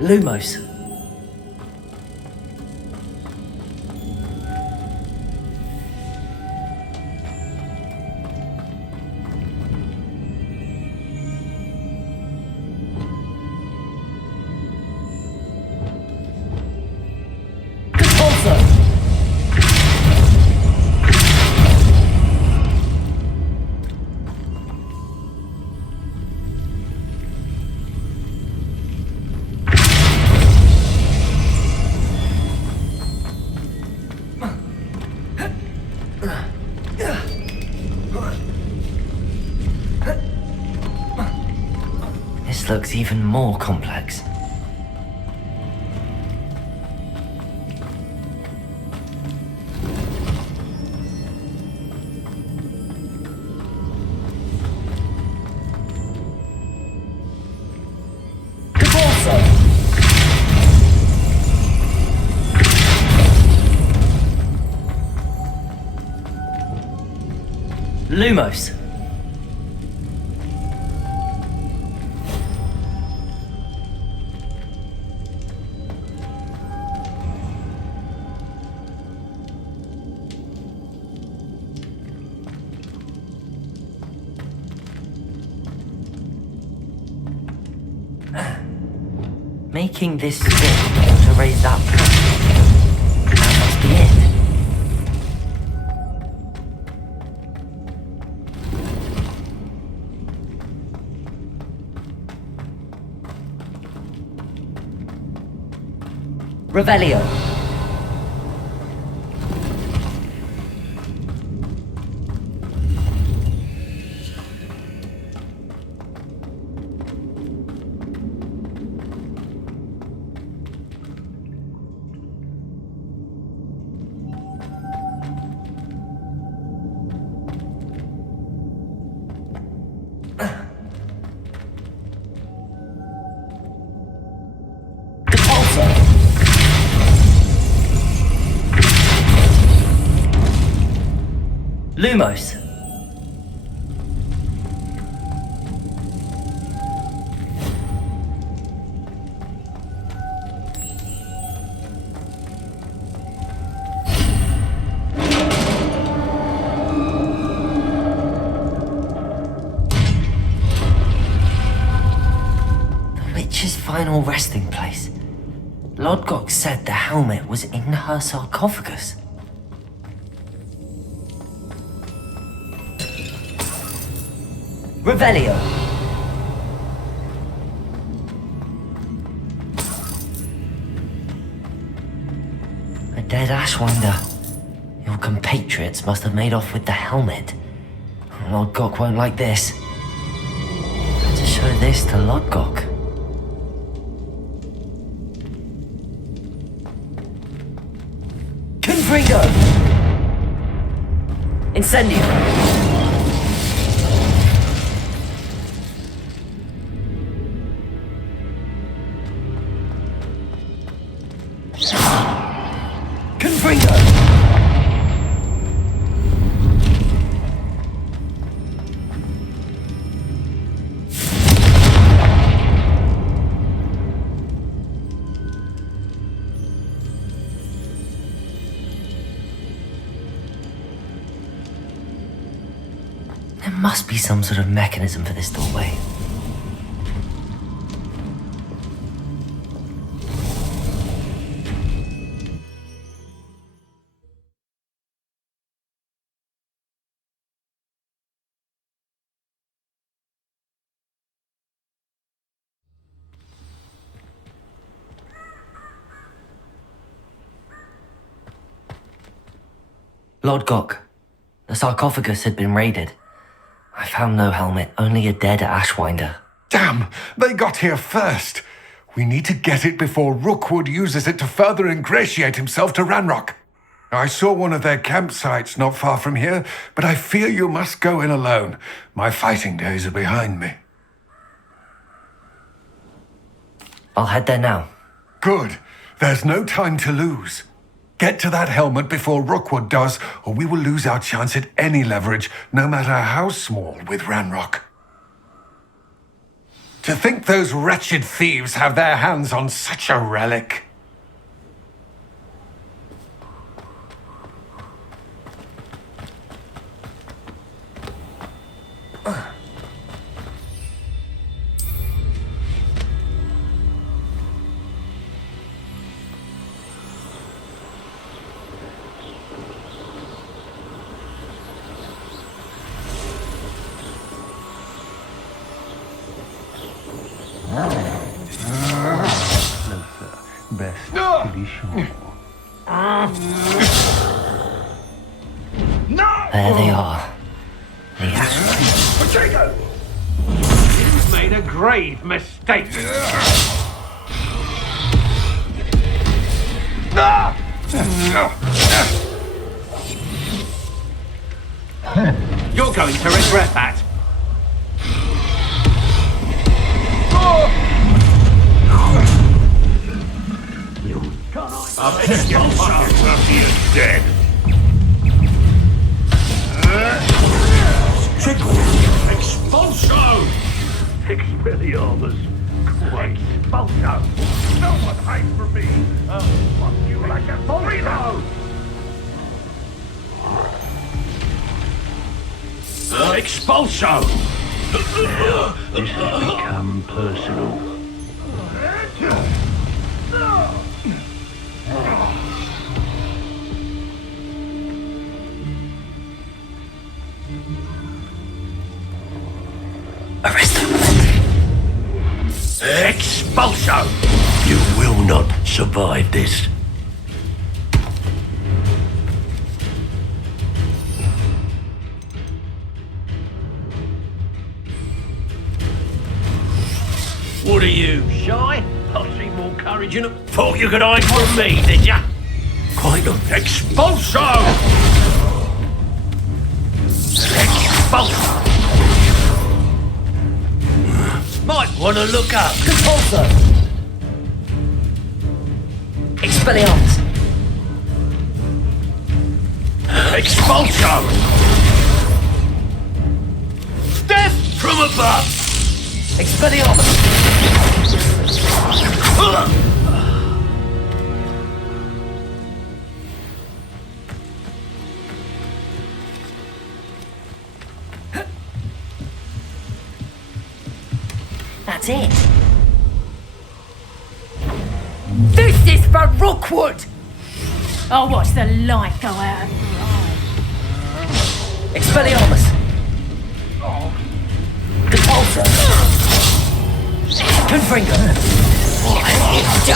Lumos. This looks even more complex. Lumos. Making this spin to raise that plan. That must be it. Revelio. Lumos. The witch's final resting place. Lodgok said the helmet was in her sarcophagus. Revelio. A dead Ashwinder. Your compatriots must have made off with the helmet. Lodgok won't like this. Better show this to Lodgok. Confringo! Incendio! There must be some sort of mechanism for this doorway. Lord Gok, the sarcophagus had been raided. I found no helmet, only a dead Ashwinder. Damn! They got here first! We need to get it before Rookwood uses it to further ingratiate himself to Ranrock. I saw one of their campsites not far from here, but I fear you must go in alone. My fighting days are behind me. I'll head there now. Good. There's no time to lose. Get to that helmet before Rookwood does, or we will lose our chance at any leverage, no matter how small, with Ranrock. To think those wretched thieves have their hands on such a relic. Best to be sure. There they are. The Ashwinder. Potato! You've made a grave mistake. You're going to regret that. I'll pick your pockets after you're dead. Expulso! Expelliarmus. Expulso. No one hides from me. I'll fuck you like a burrito. Expulso! This has become personal. Arrest them. Expulso! You will not survive this. What are you, shy? I see more courage in it. Thought you could hide from me, did ya? Quite a expulso! Expulso! Might want to look up. Compulso. Expelliarmus. Expulso! Death from above! Expelliarmus. That's it. This is for Rookwood! I'll watch the light go out of your eyes. Expelliarmus. Compulso. Confringo.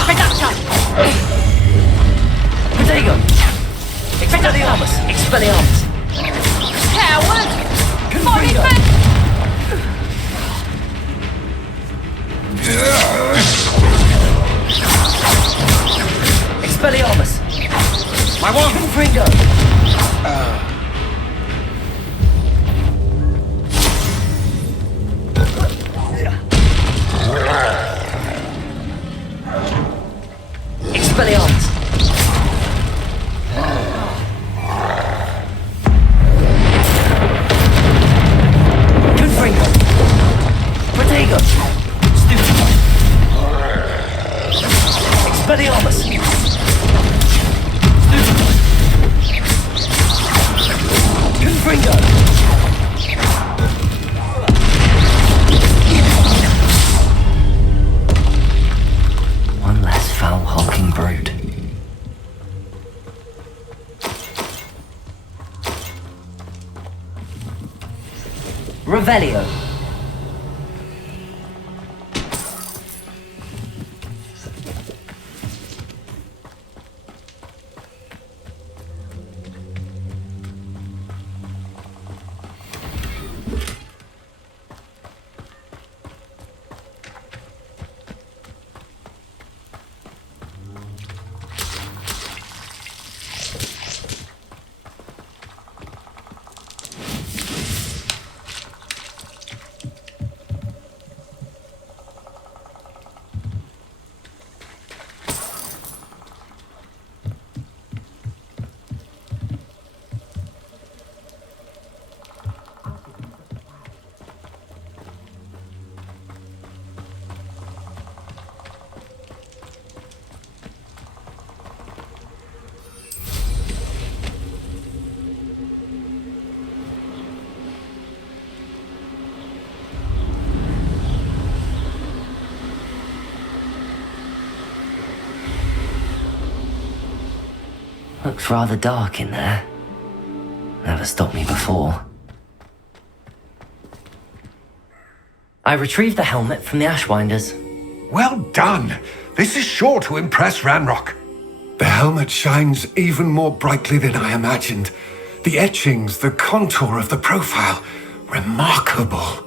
Reducto! Protego. Expelliarmus. Expelliarmus. Coward! Confringo. Expelliarmus. My one! Confringo. Expelliarmus. Revelio. Looks rather dark in there. Never stopped me before. I retrieved the helmet from the Ashwinders. Well done! This is sure to impress Ranrock. The helmet shines even more brightly than I imagined. The etchings, the contour of the profile, remarkable.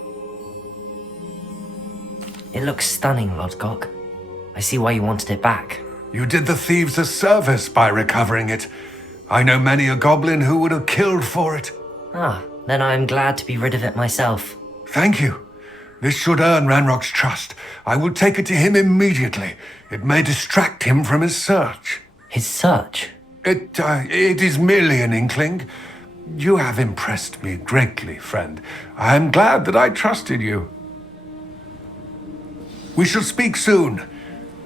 It looks stunning, Lodgok. I see why you wanted it back. You did the thieves a service by recovering it. I know many a goblin who would have killed for it. Ah, then I am glad to be rid of it myself. Thank you. This should earn Ranrock's trust. I will take it to him immediately. It may distract him from his search. His search? It is merely an inkling. You have impressed me greatly, friend. I am glad that I trusted you. We shall speak soon.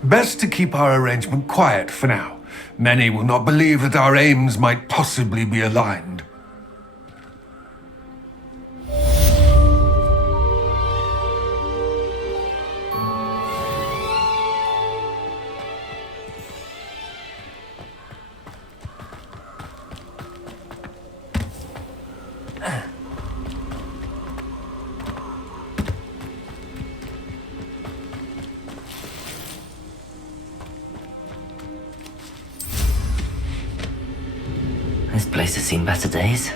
Best to keep our arrangement quiet for now. Many will not believe that our aims might possibly be aligned. This place has seen better days.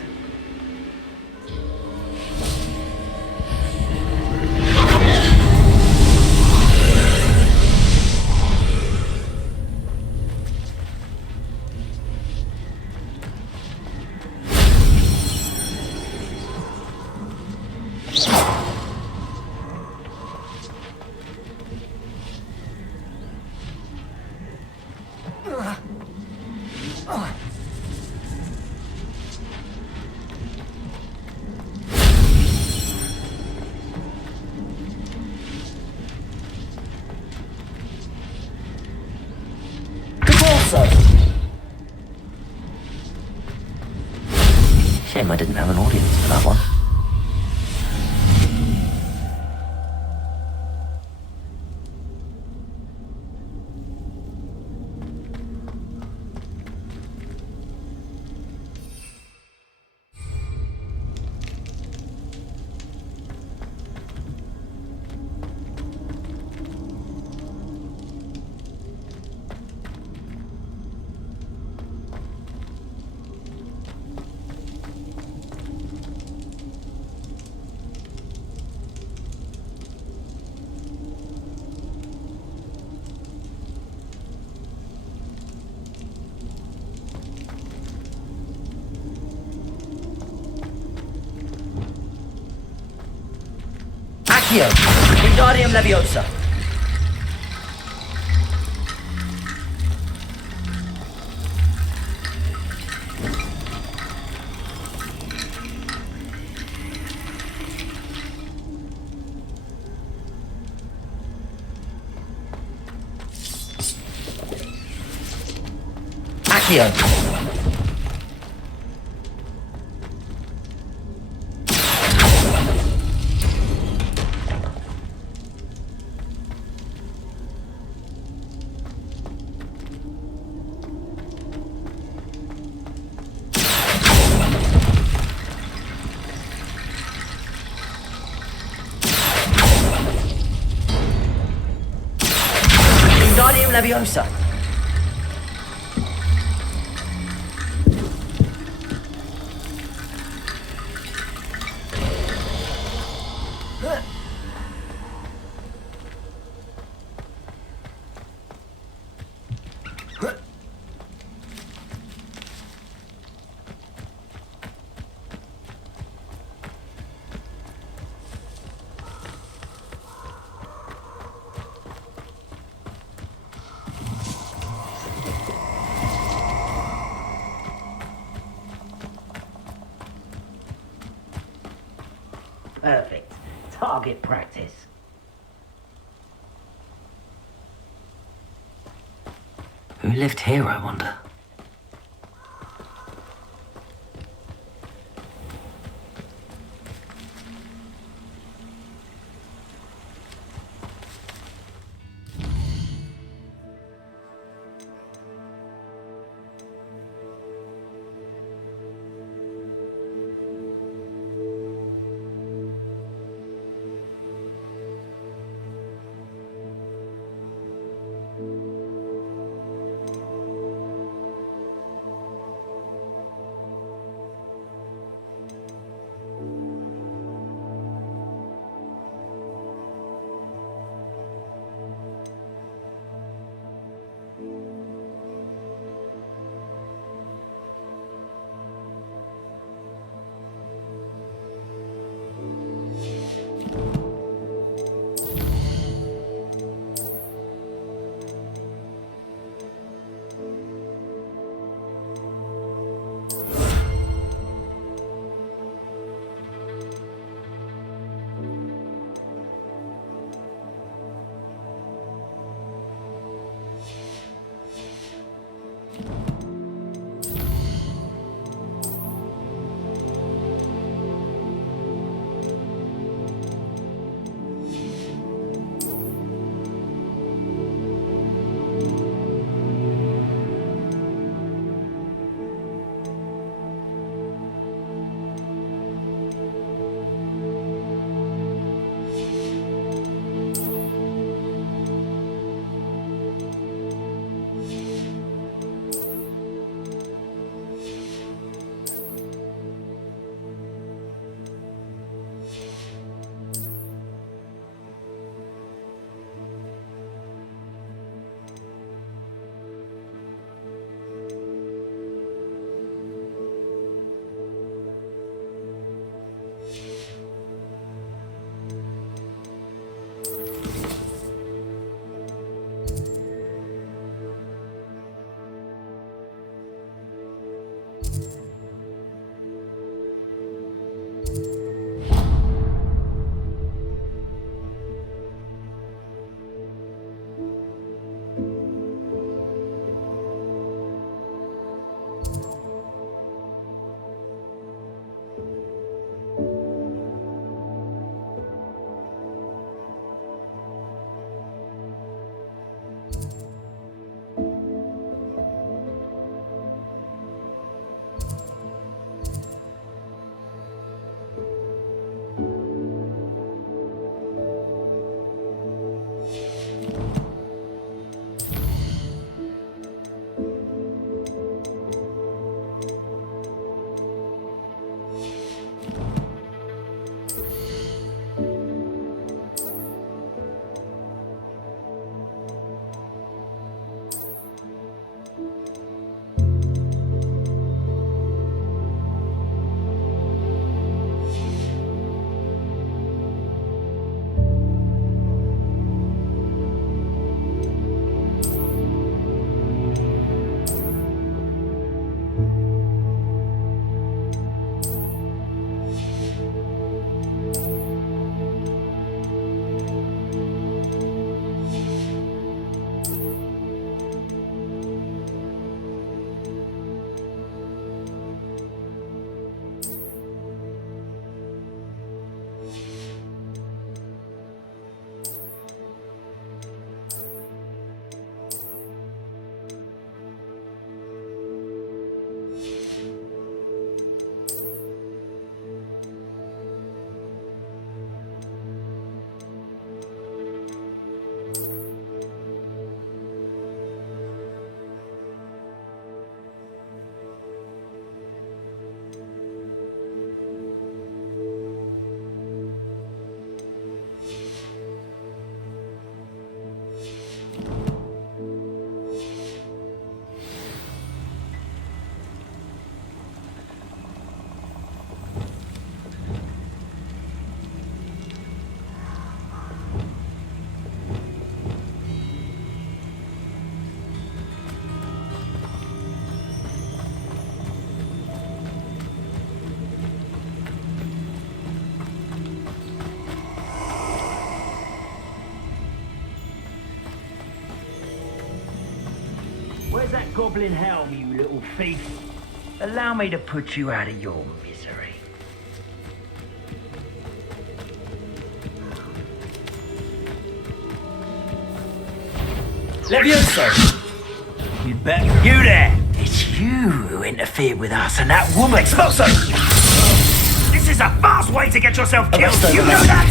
Shame I didn't have an audience for that one. Accio, Wingardium Leviosa. Accio. Leviosa. Perfect. Target practice. Who lived here, I wonder? goblin helm, you little thief. Allow me to put you out of your misery. Levioso! You bet. You there! It's you who interfered with us and that woman. Expulso! This is a fast way to get yourself killed. Arresto You know Momentum. that?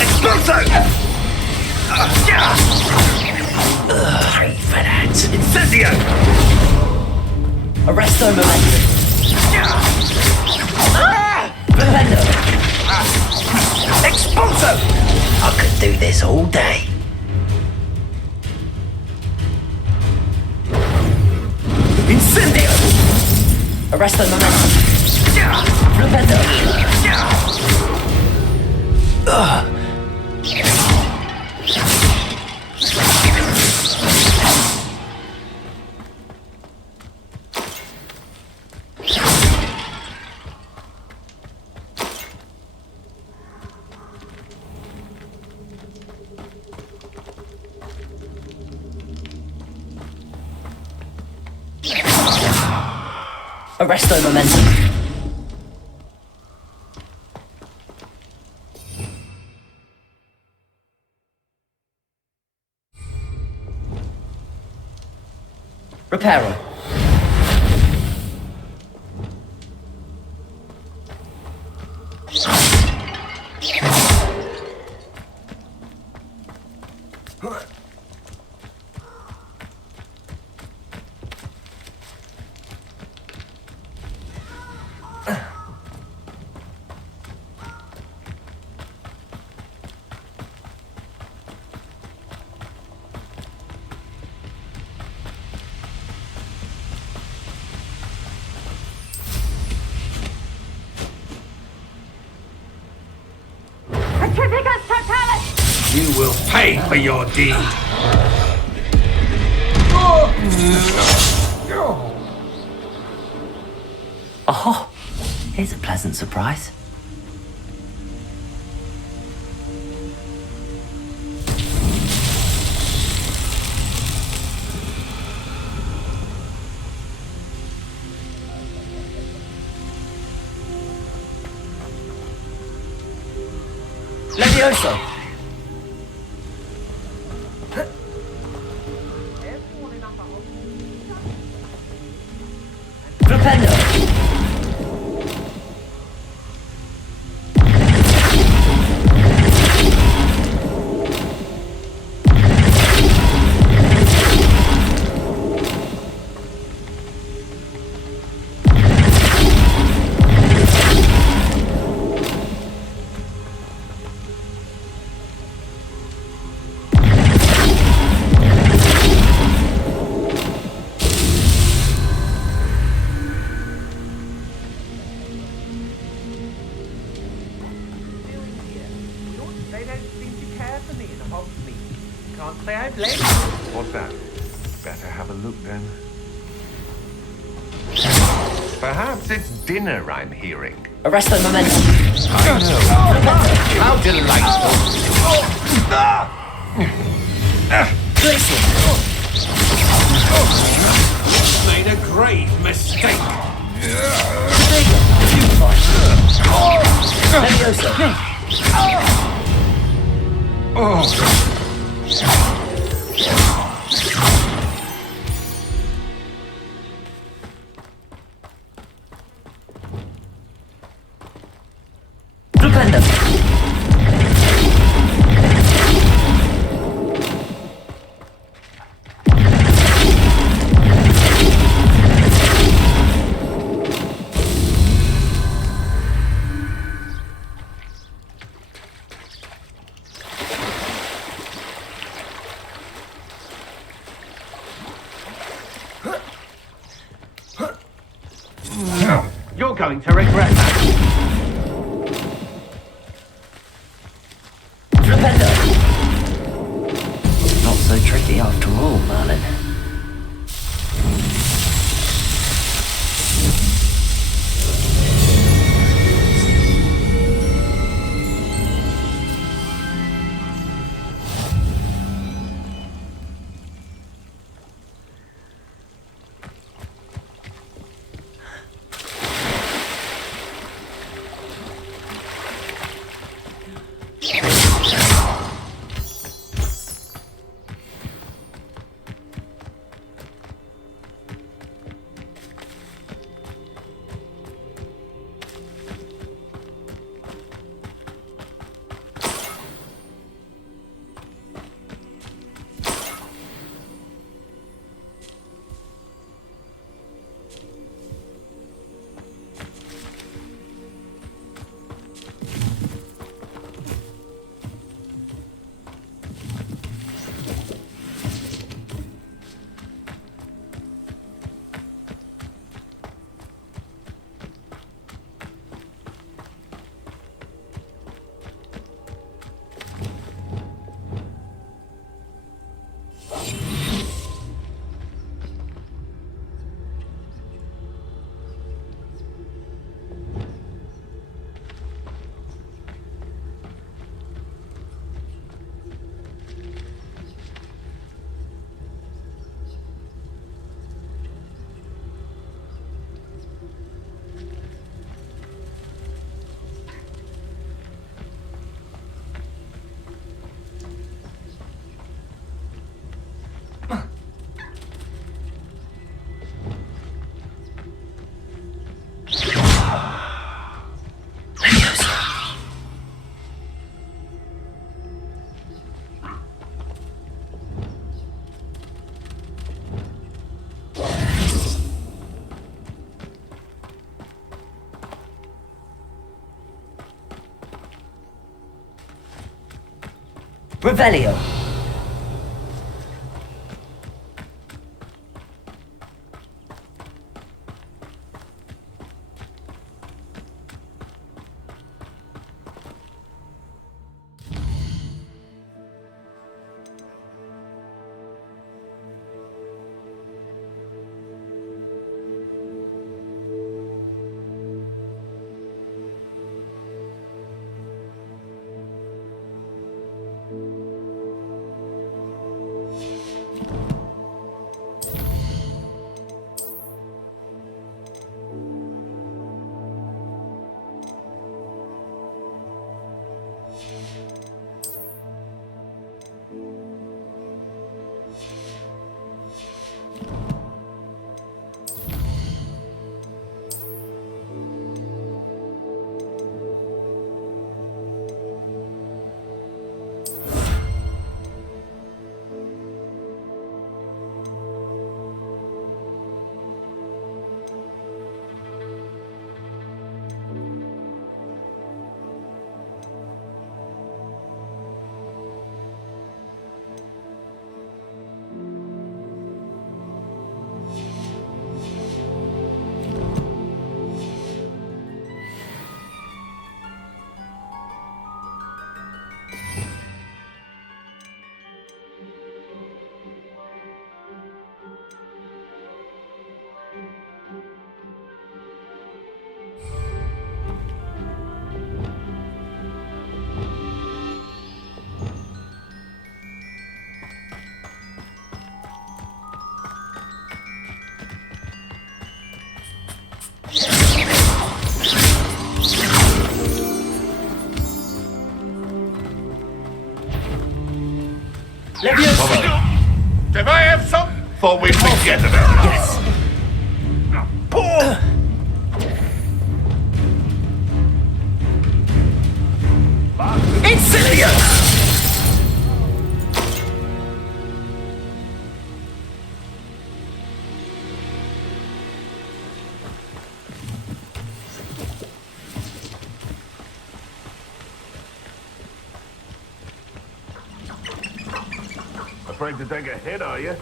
Expulso! Pay for that. Incendio! Arresto Momentum. Flipendo! Expulso! I could do this all day. Incendio! Arresto Momentum. Flipendo! Arresto Momentum. Reparo. You will pay for your deed. Oh, here's a pleasant surprise. Levioso! Flipendo! They don't seem to care for me in Hogsmeade. Can't say I blame them. What's that? Better have a look then. Perhaps it's dinner I'm hearing. Arresto Momentum. I know. How delightful. Made a grave mistake. Levioso! Flipendo! You're going to regret that. Flipendo! Not so tricky after all, Merlin. Revelio. Can I have some before we forget about it? Yes. Incendio! Afraid to take a hit, are you?